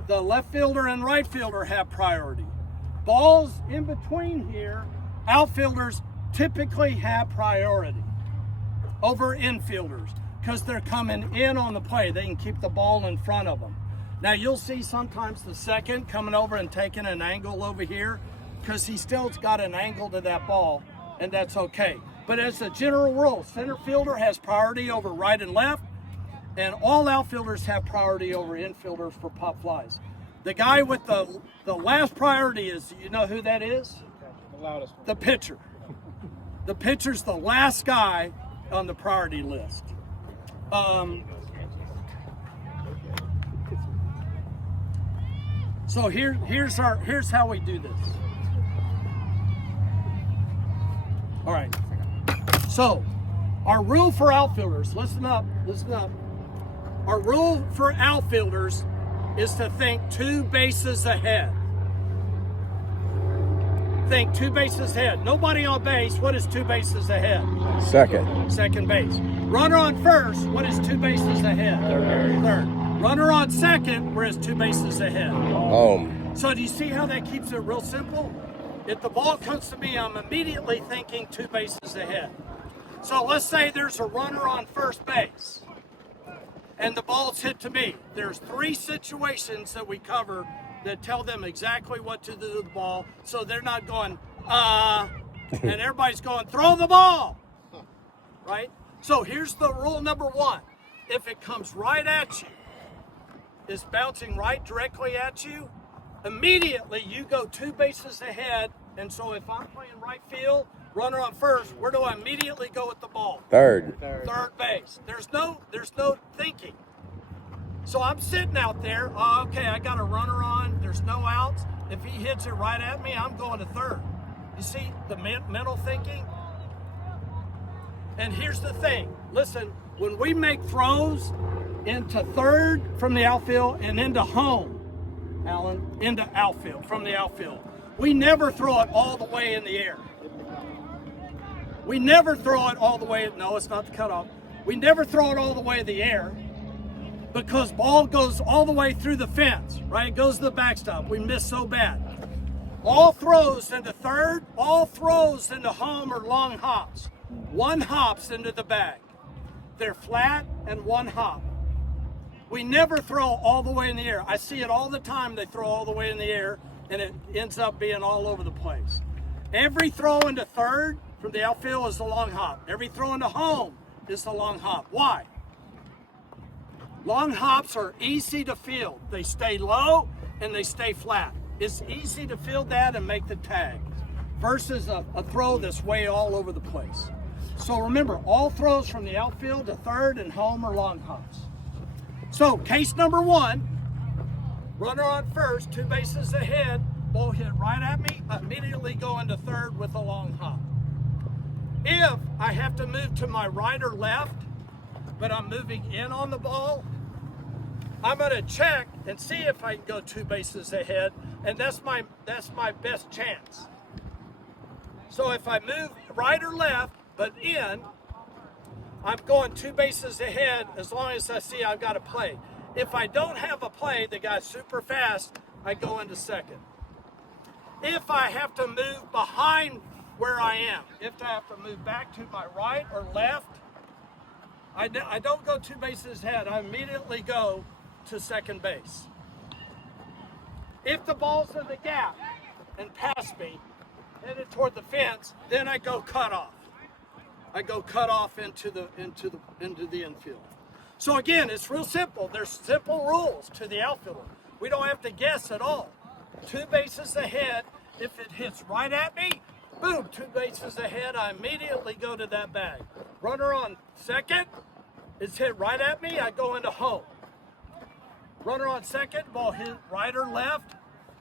the left fielder and right fielder have priority. Balls in between here, outfielders typically have priority over infielders because they're coming in on the play. They can keep the ball in front of them. Now you'll see sometimes the second coming over and taking an angle over here because he still's got an angle to that ball, and that's okay. But as a general rule, center fielder has priority over right and left, and all outfielders have priority over infielders for pop flies. The guy with the last priority is, you know who that is? The loudest one. The pitcher. The pitcher's the last guy on the priority list. So here's how we do this. All right. So our rule for outfielders, listen up. Our rule for outfielders is to think 2 bases ahead. Think 2 bases ahead. Nobody on base, what is 2 bases ahead? Second base. Runner on first, what is 2 bases ahead? Third. Runner on second, whereas 2 bases ahead. Home. So do you see how that keeps it real simple? If the ball comes to me, I'm immediately thinking 2 bases ahead. So let's say there's a runner on first base and the ball's hit to me. There's 3 situations that we cover that tell them exactly what to do to the ball, so they're not going, and everybody's going, throw the ball, right? So here's the rule number 1. If it comes right at you, it's bouncing right directly at you, immediately you go 2 bases ahead. And so if I'm playing right field, runner on first, where do I immediately go with the ball? Third. Third base. There's no thinking. So I'm sitting out there, okay, I got a runner on, there's no outs. If he hits it right at me, I'm going to third. You see the mental thinking? And here's the thing, listen, when we make throws into third from the outfield and into home, Alan, into outfield, from the outfield, we never throw it all the way in the air. We never throw it all the way, no, it's not the cutoff. We never throw it all the way in the air because ball goes all the way through the fence, right? It goes to the backstop. We miss so bad. All throws into third, all throws into home are long hops. 1 hops into the bag. They're flat and 1 hop. We never throw all the way in the air. I see it all the time. They throw all the way in the air and it ends up being all over the place. Every throw into third from the outfield is a long hop. Every throw into home is a long hop. Why? Long hops are easy to field. They stay low and they stay flat. It's easy to field that and make the tag versus a throw that's way all over the place. So remember, all throws from the outfield to third and home are long hops. So case number 1, runner on first, 2 bases ahead, ball hit right at me, immediately go into third with a long hop. If I have to move to my right or left, but I'm moving in on the ball, I'm going to check and see if I can go 2 bases ahead, and that's my best chance. So if I move right or left, but in, I'm going 2 bases ahead as long as I see I've got a play. If I don't have a play, the guy's super fast, I go into second. If I have to move behind where I am, if I have to move back to my right or left, I don't go 2 bases ahead. I immediately go to second base. If the ball's in the gap and past me, headed toward the fence, then I go cut off. I go cut off into the infield. So again, it's real simple. There's simple rules to the outfielder. We don't have to guess at all. 2 bases ahead, If it hits right at me, boom, 2 bases ahead, I immediately go to that bag. Runner on second, it's hit right at me, I go into home. Runner on second, ball hit right or left,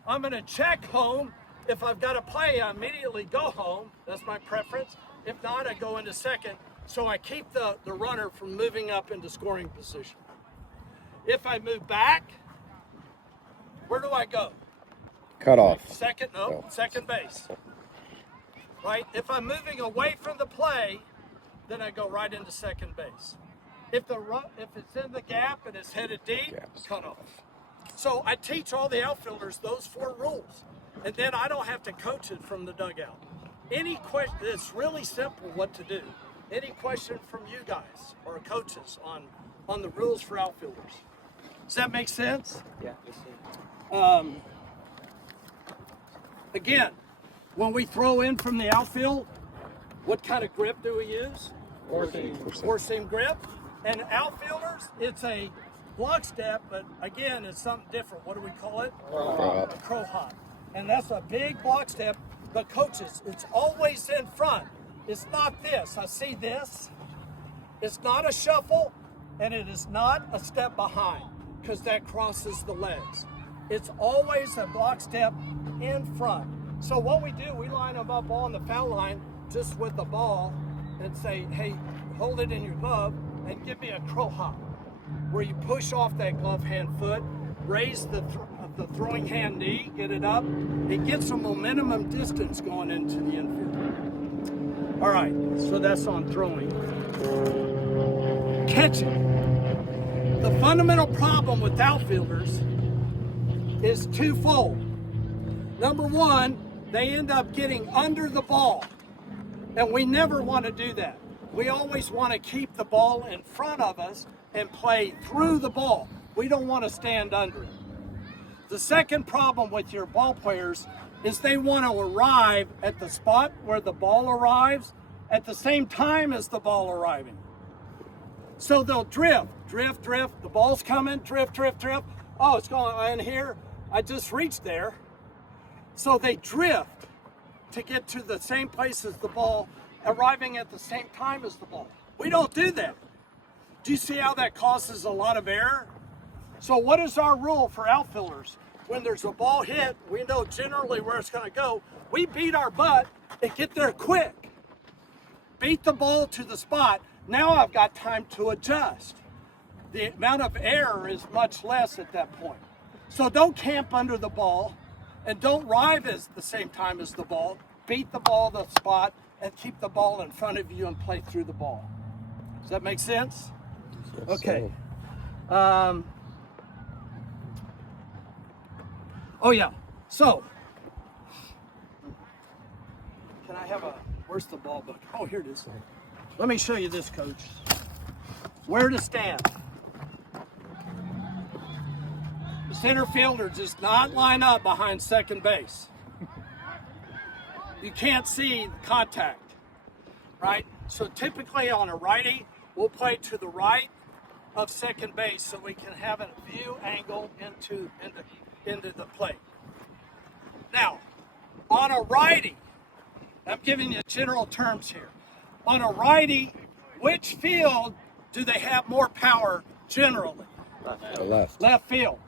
I'm gonna check home. If I've got a play, I immediately go home. That's my preference. If not, I go into second. So I keep the runner from moving up into scoring position. If I move back, where do I go? Cut off. Second, no, second base. Right? If I'm moving away from the play, then I go right into second base. If it's in the gap and it's headed deep, cut off. So I teach all the outfielders those 4 rules. And then I don't have to coach it from the dugout. Any question, it's really simple what to do. Any question from you guys or coaches on the rules for outfielders? Does that make sense? Yeah. Again, when we throw in from the outfield, what kind of grip do we use? Four-seam grip. And outfielders, it's a block step, but again, it's something different. What do we call it? A crow hop. And that's a big block step, but coaches, it's always in front. It's not this. I see this. It's not a shuffle, and it is not a step behind, because that crosses the legs. It's always a block step in front. So what we do, we line them up on the foul line just with the ball and say, hey, hold it in your glove and give me a crow hop, where you push off that glove hand foot, raise the throwing hand knee, get it up. It gets some momentum distance going into the infield. All right, so that's on throwing. Catching. The fundamental problem with outfielders is twofold. Number one, they end up getting under the ball, and we never want to do that. We always want to keep the ball in front of us and play through the ball. We don't want to stand under it. The second problem with your ball players is they want to arrive at the spot where the ball arrives at the same time as the ball arriving. So they'll drift. The ball's coming, drift. Oh, it's going in here. I just reached there. So they drift to get to the same place as the ball, arriving at the same time as the ball. We don't do that. Do you see how that causes a lot of error? So what is our rule for outfielders? When there's a ball hit, we know generally where it's going to go. We beat our butt and get there quick. Beat the ball to the spot. Now I've got time to adjust. The amount of error is much less at that point. So don't camp under the ball and don't arrive at the same time as the ball. Beat the ball to the spot and keep the ball in front of you and play through the ball. Does that make sense? Okay. Oh yeah, so, can I have where's the ball book? Oh, here it is. Let me show you this, coach. Where to stand. The center fielder does not line up behind second base. You can't see the contact, right? So typically on a righty, we'll play to the right of second base so we can have a view angle into the plate. Now, on a righty, I'm giving you general terms here. On a righty, which field do they have more power generally? Left. Left field.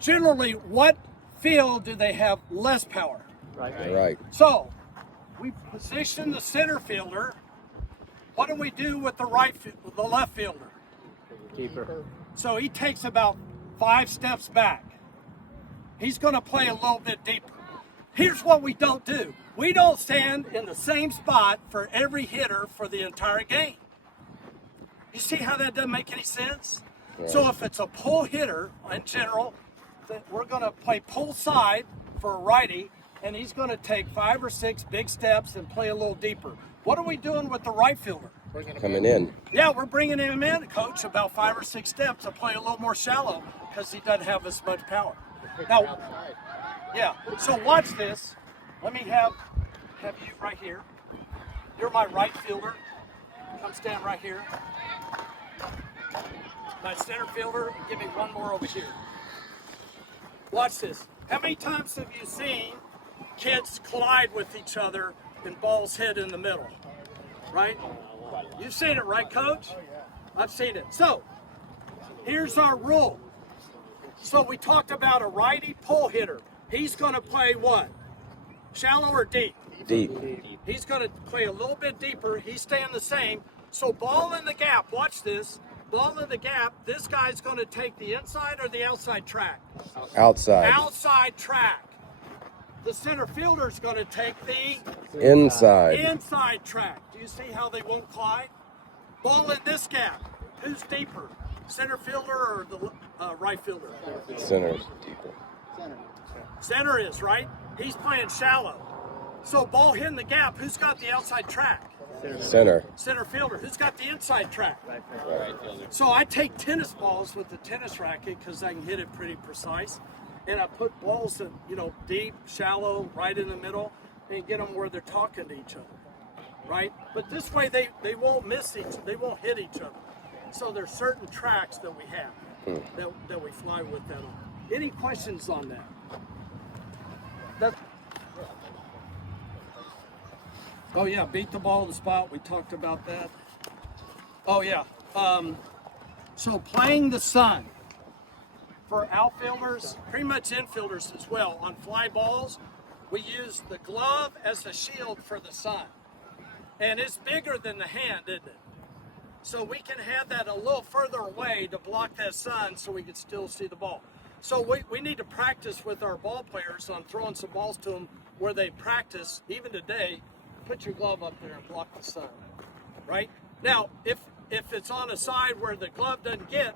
Generally, what field do they have less power? Right. So, we position the center fielder. What do we do with the left fielder? Keeper. So he takes about 5 steps back. He's going to play a little bit deeper. Here's what we don't do. We don't stand in the same spot for every hitter for the entire game. You see how that doesn't make any sense? Right. So if it's a pull hitter in general, then we're going to play pull side for a righty, and he's going to take 5 or 6 big steps and play a little deeper. What are we doing with the right fielder? Coming in. Yeah, we're bringing him in, coach, about 5 or 6 steps to play a little more shallow because he doesn't have as much power. Now, yeah, so watch this. Let me have you right here. You're my right fielder. Come stand right here. My center fielder, give me one more over here. Watch this. How many times have you seen kids collide with each other and balls hit in the middle, right? You've seen it, right, Coach? I've seen it. So, here's our rule. So we talked about a righty pull hitter. He's going to play what? Shallow or deep? Deep. He's going to play a little bit deeper. He's staying the same. So ball in the gap. Watch this. Ball in the gap. This guy's going to take the inside or the outside track? Outside. Outside track. The center fielder's going to take the Inside. inside track. Do you see how they won't collide? Ball in this gap. Who's deeper? Center fielder or the right fielder? Center's deeper. Center is, right? He's playing shallow. So ball hitting the gap. Who's got the outside track? Center. Center fielder. Who's got the inside track? Right. So I take tennis balls with the tennis racket because I can hit it pretty precise. And I put balls that, deep, shallow, right in the middle, and get them where they're talking to each other, right? But this way they won't they won't hit each other. So there's certain tracks that we have that we fly with that on. Any questions on that? Oh yeah, beat the ball to the spot. We talked about that. Oh yeah. So playing the sun for outfielders, pretty much infielders as well. On fly balls, we use the glove as a shield for the sun, and it's bigger than the hand, isn't it? So we can have that a little further away to block that sun so we can still see the ball. So we need to practice with our ball players on throwing some balls to them where they practice, even today, put your glove up there and block the sun, right? Now, if it's on a side where the glove doesn't get,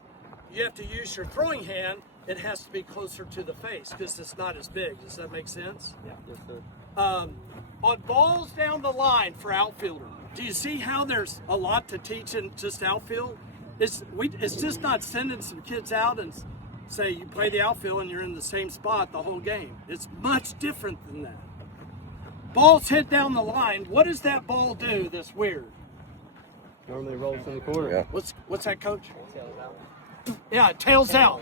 you have to use your throwing hand. It has to be closer to the face because it's not as big. Does that make sense? Yeah. Yes, sir. On balls down the line for outfielder, do you see how there's a lot to teach in just outfield? It's just not sending some kids out and say you play the outfield and you're in the same spot the whole game. It's much different than that. Balls hit down the line. What does that ball do that's weird? Normally rolls in the corner. Yeah. What's that, Coach? Yeah, it tails out.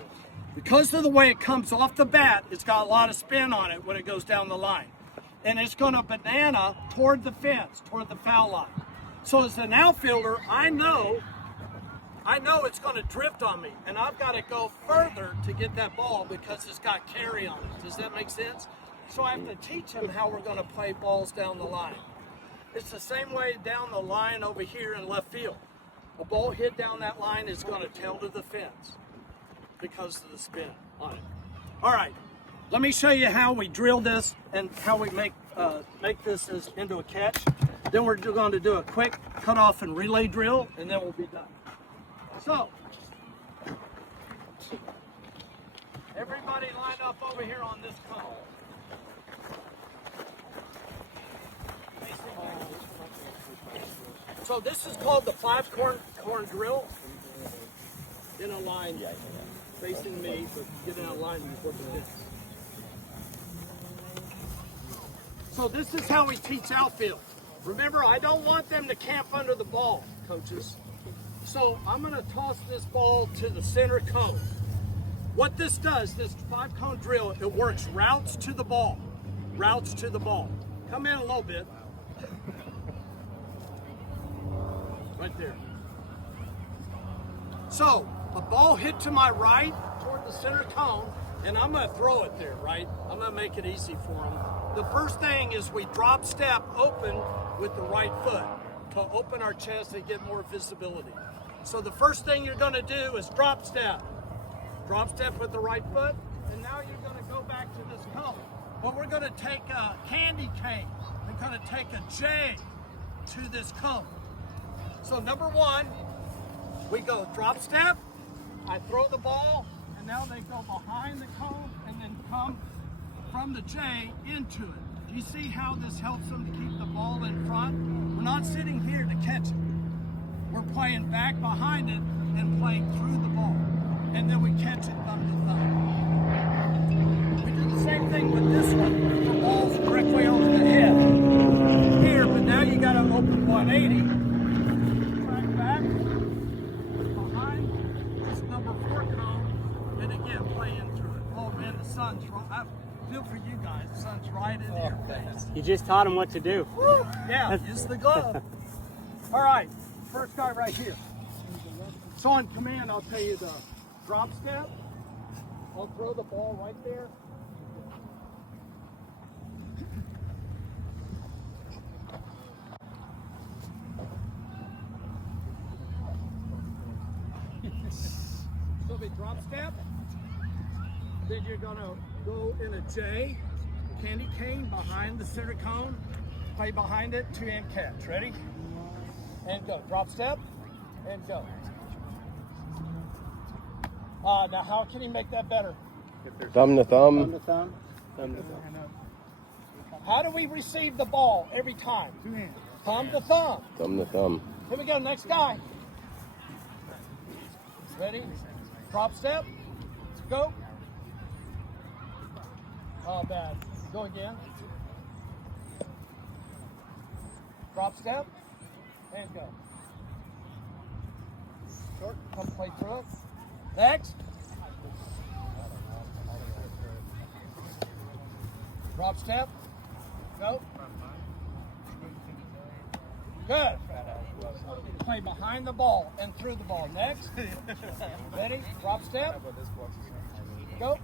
Because of the way it comes off the bat, it's got a lot of spin on it when it goes down the line. And it's going to banana toward the fence, toward the foul line. So as an outfielder, I know it's going to drift on me, and I've got to go further to get that ball because it's got carry on it. Does that make sense? So I have to teach him how we're going to play balls down the line. It's the same way down the line over here in left field. A ball hit down that line is going to tail to the fence because of the spin on it. All right, let me show you how we drill this and how we make this into a catch. Then we're going to do a quick cutoff and relay drill, and then we'll be done. So, everybody line up over here on this cone. So this is called the 5-corn drill. In a line facing me, but get in a line before the fence. So this is how we teach outfield. Remember, I don't want them to camp under the ball, coaches. So I'm going to toss this ball to the center cone. What this does, this 5-cone drill, it works routes to the ball. Routes to the ball. Come in a little bit. Right there. So, a ball hit to my right toward the center cone, and I'm going to throw it there, right? I'm going to make it easy for them. The first thing is we drop step open with the right foot to open our chest and get more visibility. So the first thing you're going to do is drop step. Drop step with the right foot, and now you're going to go back to this cone. But we're going to take a candy cane. We're going to take a J to this cone. So number one, we go drop step, I throw the ball, and now they go behind the cone and then come from the J into it. Do you see how this helps them to keep the ball in front? We're not sitting here to catch it. We're playing back behind it and playing through the ball. And then we catch it thumb to thumb. We do the same thing with this one. The ball's directly over the head. Here, but now you got to open 180. Sun's wrong. Feel for you guys. The sun's right into your face. You just taught him what to do. Woo! Yeah, use the glove. All right, first guy right here. So on command, I'll tell you the drop step. I'll throw the ball right there. So the drop step. Then you're gonna go in a J, candy cane behind the center cone, play behind it, 2-hand catch. Ready? And go. Drop step, and go. Now how can he make that better? Thumb to thumb. Thumb to thumb. Thumb to thumb. How do we receive the ball every time? 2 hands. Thumb to thumb. Thumb to thumb. Here we go, next guy. Ready? Drop step, go. Oh, bad. Go again. Drop step, and go. Short, come play through it. Next. Drop step, go. Good. Play behind the ball and through the ball. Next. Ready? Drop step, go.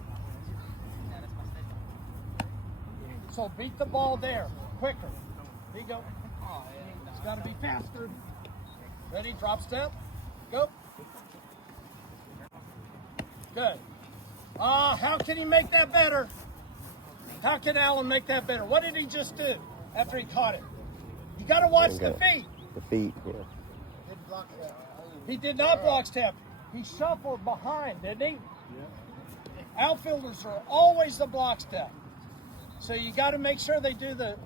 So beat the ball there, quicker. There you go. It's got to be faster. Ready? Drop step. Go. Good. How can he make that better? How can Alan make that better? What did he just do after he caught it? You got to watch the feet. The feet, yeah. He did not block step. He shuffled behind, didn't he? Outfielders are always the block step. So you got to make sure they do the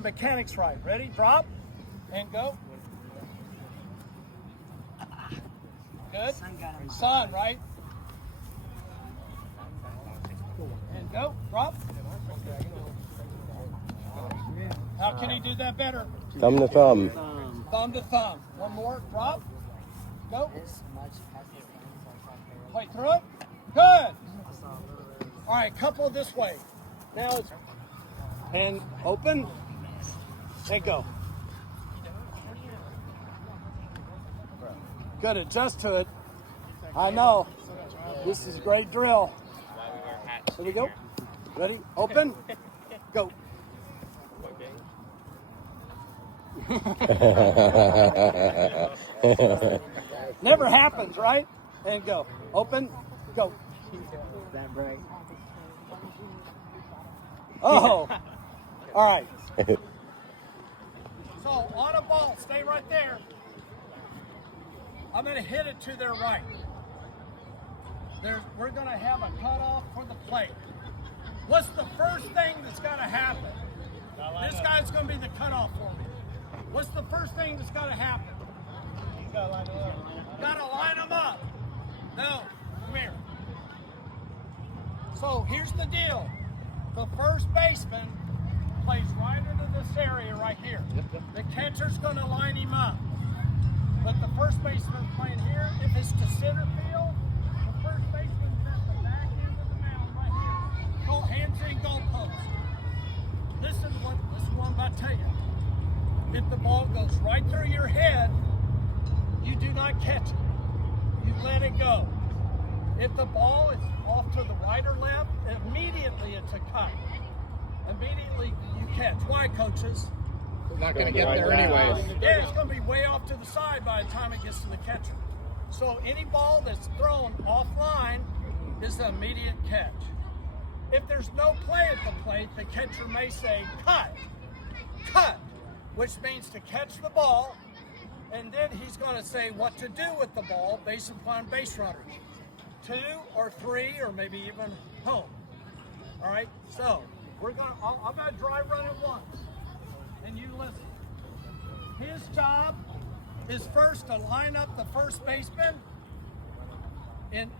mechanics right. Ready? Drop and go. Good. Sun, right? And go. Drop. How can he do that better? Thumb to thumb. Thumb to thumb. One more. Drop. Go. Play through it. Good. All right, couple this way. Now it's hand open and go. Good, adjust to it. I know. This is a great drill. Here we go. Ready? Open. Go. Never happens, right? And go. Open. Go. That bright. Oh. All right. So on a ball, stay right there. I'm going to hit it to their right. We're going to have a cutoff for the plate. What's the first thing that's got to happen? This guy's going to be the cutoff for me. What's the first thing that's got to happen? You got to line them up. Got to line them up. No, come here. So here's the deal. The first baseman plays right into this area right here. The catcher's going to line him up. But the first baseman playing here, if it's to center field, the first baseman's at the back end of the mound right here. Go hands in goalpost. Listen to what I'm about to tell you. If the ball goes right through your head, you do not catch it. You let it go. If the ball is off to the right or left, immediately it's a cut. Immediately you catch. Why, coaches? We're not going to get there anyways. Yeah, it's going to be way off to the side by the time it gets to the catcher. So any ball that's thrown offline is the immediate catch. If there's no play at the plate, the catcher may say, cut, which means to catch the ball, and then he's going to say what to do with the ball based upon base runners. 2 or 3 or maybe even home. All right, so I'm going to dry run it once, and you listen. His job is first to line up the first baseman in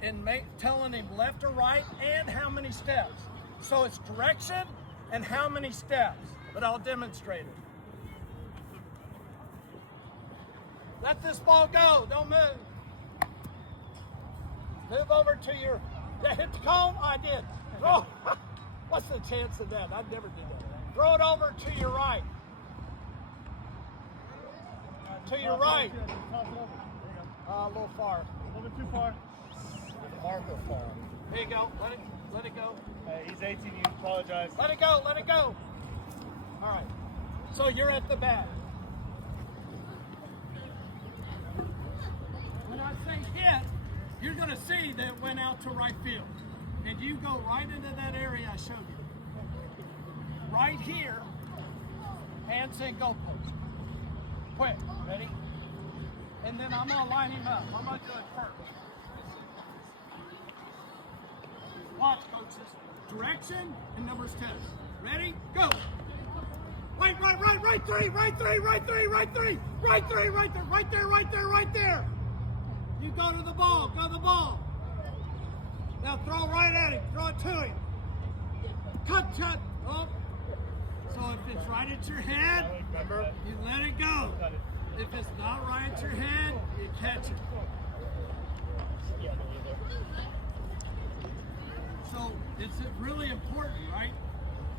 telling him left or right and how many steps. So it's direction and how many steps, but I'll demonstrate it. Let this ball go, don't move. Move over to your, did I hit the cone? I did. Oh. What's the chance of that? I'd never do that. Throw it over to your right. To your right. A little far. A little bit too far. Marker far. There you go. Let it go. Hey, he's 18. You apologize. Let it go. Let it go. All right. So you're at the bat. When I say hit, you're going to see that it went out to right field. And you go right into that area I showed you. Right here, hands in goalpost. Quick, ready? And then I'm gonna line him up. I'm gonna do it first. Watch, coaches. Direction and numbers 10. Ready? Go. Right three, right there. You go to the ball, Now throw right at him, throw it to him. Cut. Oh. So if it's right at your head, you let it go. If it's not right at your head, you catch it. So it's really important, right?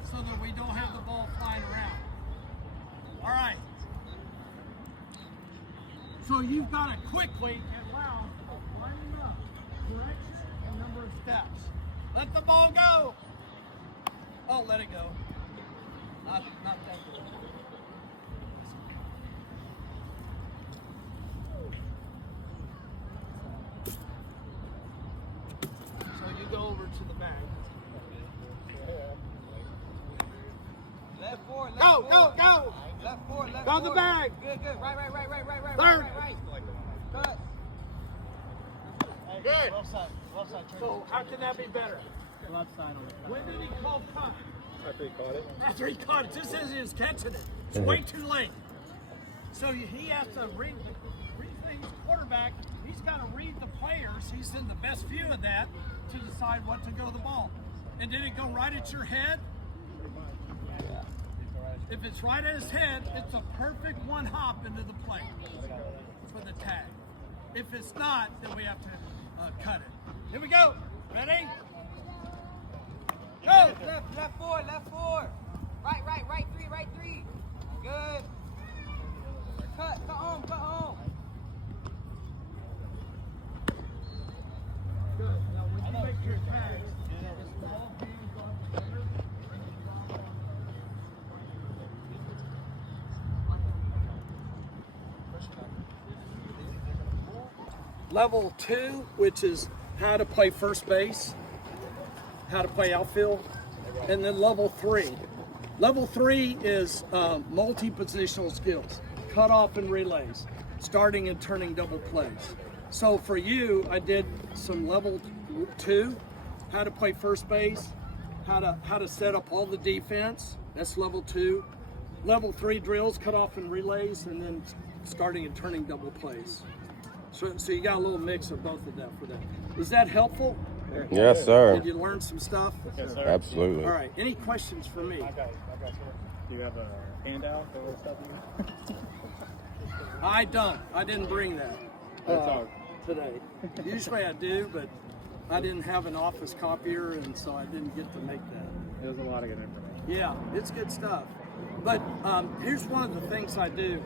So that we don't have the ball flying around. All right. So you've got to quickly and loud line them up. Direction and number of steps. Let the ball go. Oh, let it go. Not that good. So you go over to the bag. Left four, left Go. Left four, left Go the bag. Good. Right. Third. Cut. Good. Left side. So how can that be better? Left side on the When did he call cut? After he caught it. After he caught it, just as he was catching it. It's way too late. So he has to read things. Quarterback, he's got to read the players. He's in the best view of that to decide what to go the ball. And did it go right at your head? If it's right at his head, it's a perfect one hop into the play for the tag. If it's not, then we have to cut it. Here we go. Ready? Go! Left four. Right three. Good. Cut home. Good. Now when you make your tags, it's all hands up together. Level 2, which is how to play first base, how to play outfield, and then level 3. Level 3 is multi-positional skills, cutoff and relays, starting and turning double plays. So for you, I did some level 2, how to play first base, how to set up all the defense. That's level 2. Level 3 drills, cutoff and relays, and then starting and turning double plays. So you got a little mix of both of that for that. Is that helpful? Yes, sir. Did you learn some stuff? Yes, sir. Absolutely. All right. Any questions for me? I got you. Do you have a handout that will help you? I don't. I didn't bring that today. Usually I do, but I didn't have an office copier, and so I didn't get to make that. It was a lot of good information. Yeah, it's good stuff. But here's one of the things I do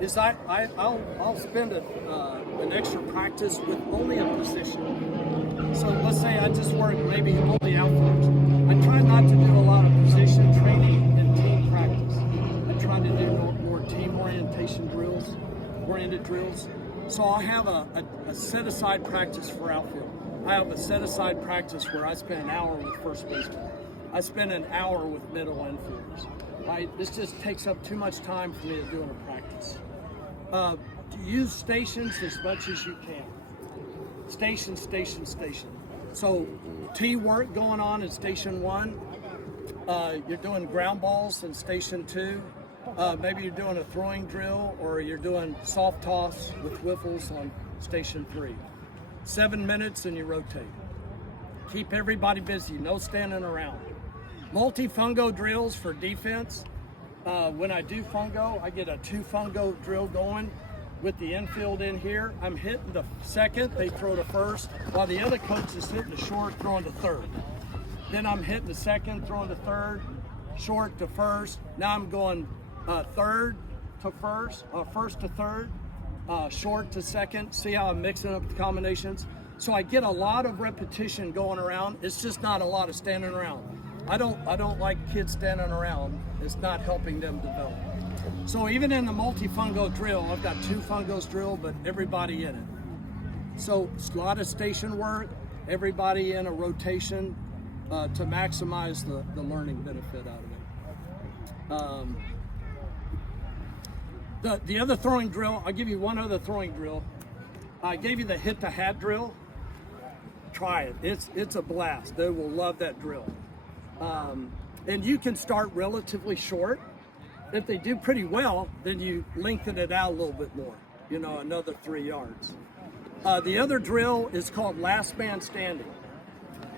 is I'll spend an extra practice with only a position. So let's say I just work maybe only outfielders. I try not to do a lot of position training and team practice. I try to do more team oriented drills. So I'll have a set aside practice for outfield. I have a set aside practice where I spend an hour with first baseman. I spend an hour with middle infielders. This just takes up too much time for me to do in a practice. Use stations as much as you can. Station. So tee work going on in station 1. You're doing ground balls in station 2. Maybe you're doing a throwing drill, or you're doing soft toss with whiffles on station 3. 7 minutes and you rotate. Keep everybody busy, no standing around. Multi-fungo drills for defense. When I do fungo, I get a 2 fungo drill going with the infield in here. I'm hitting the second, they throw to first, while the other coach is hitting the short, throwing to third. Then I'm hitting the second, throwing to third, short to first. Now I'm going third to first, first to third, short to second. See how I'm mixing up the combinations? So I get a lot of repetition going around. It's just not a lot of standing around. I don't like kids standing around. It's not helping them develop. So even in the multi-fungo drill, I've got 2 fungos drill, but everybody in it. So it's a lot of station work, everybody in a rotation to maximize the learning benefit out of it. The other throwing drill, I'll give you one other throwing drill. I gave you the hit the hat drill. Try it. It's a blast. They will love that drill. And you can start relatively short. If they do pretty well, then you lengthen it out a little bit more, another 3 yards. The other drill is called last man standing.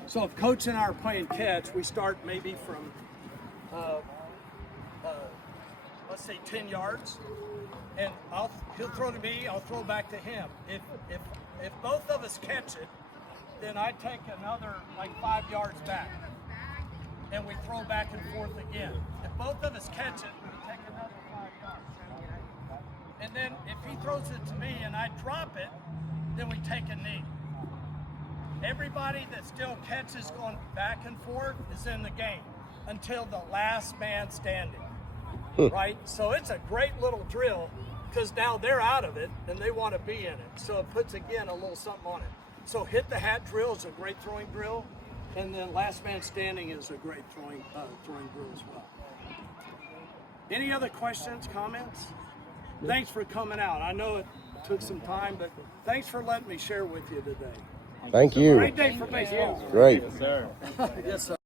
So if coach and I are playing catch, we start maybe from, let's say 10 yards, and he'll throw to me, I'll throw back to him. If both of us catch it, then I take another like 5 yards back, and we throw back and forth again. If both of us catch it, we take another 5 yards. And then if he throws it to me and I drop it, then we take a knee. Everybody that still catches going back and forth is in the game until the last man standing, right? So it's a great little drill because now they're out of it and they want to be in it. So it puts, again, a little something on it. So hit the hat drill is a great throwing drill, and then last man standing is a great throwing drill as well. Any other questions, comments? Thanks for coming out. I know it took some time, but thanks for letting me share with you today. Thank you. Great day for baseball. Great. Yes, sir.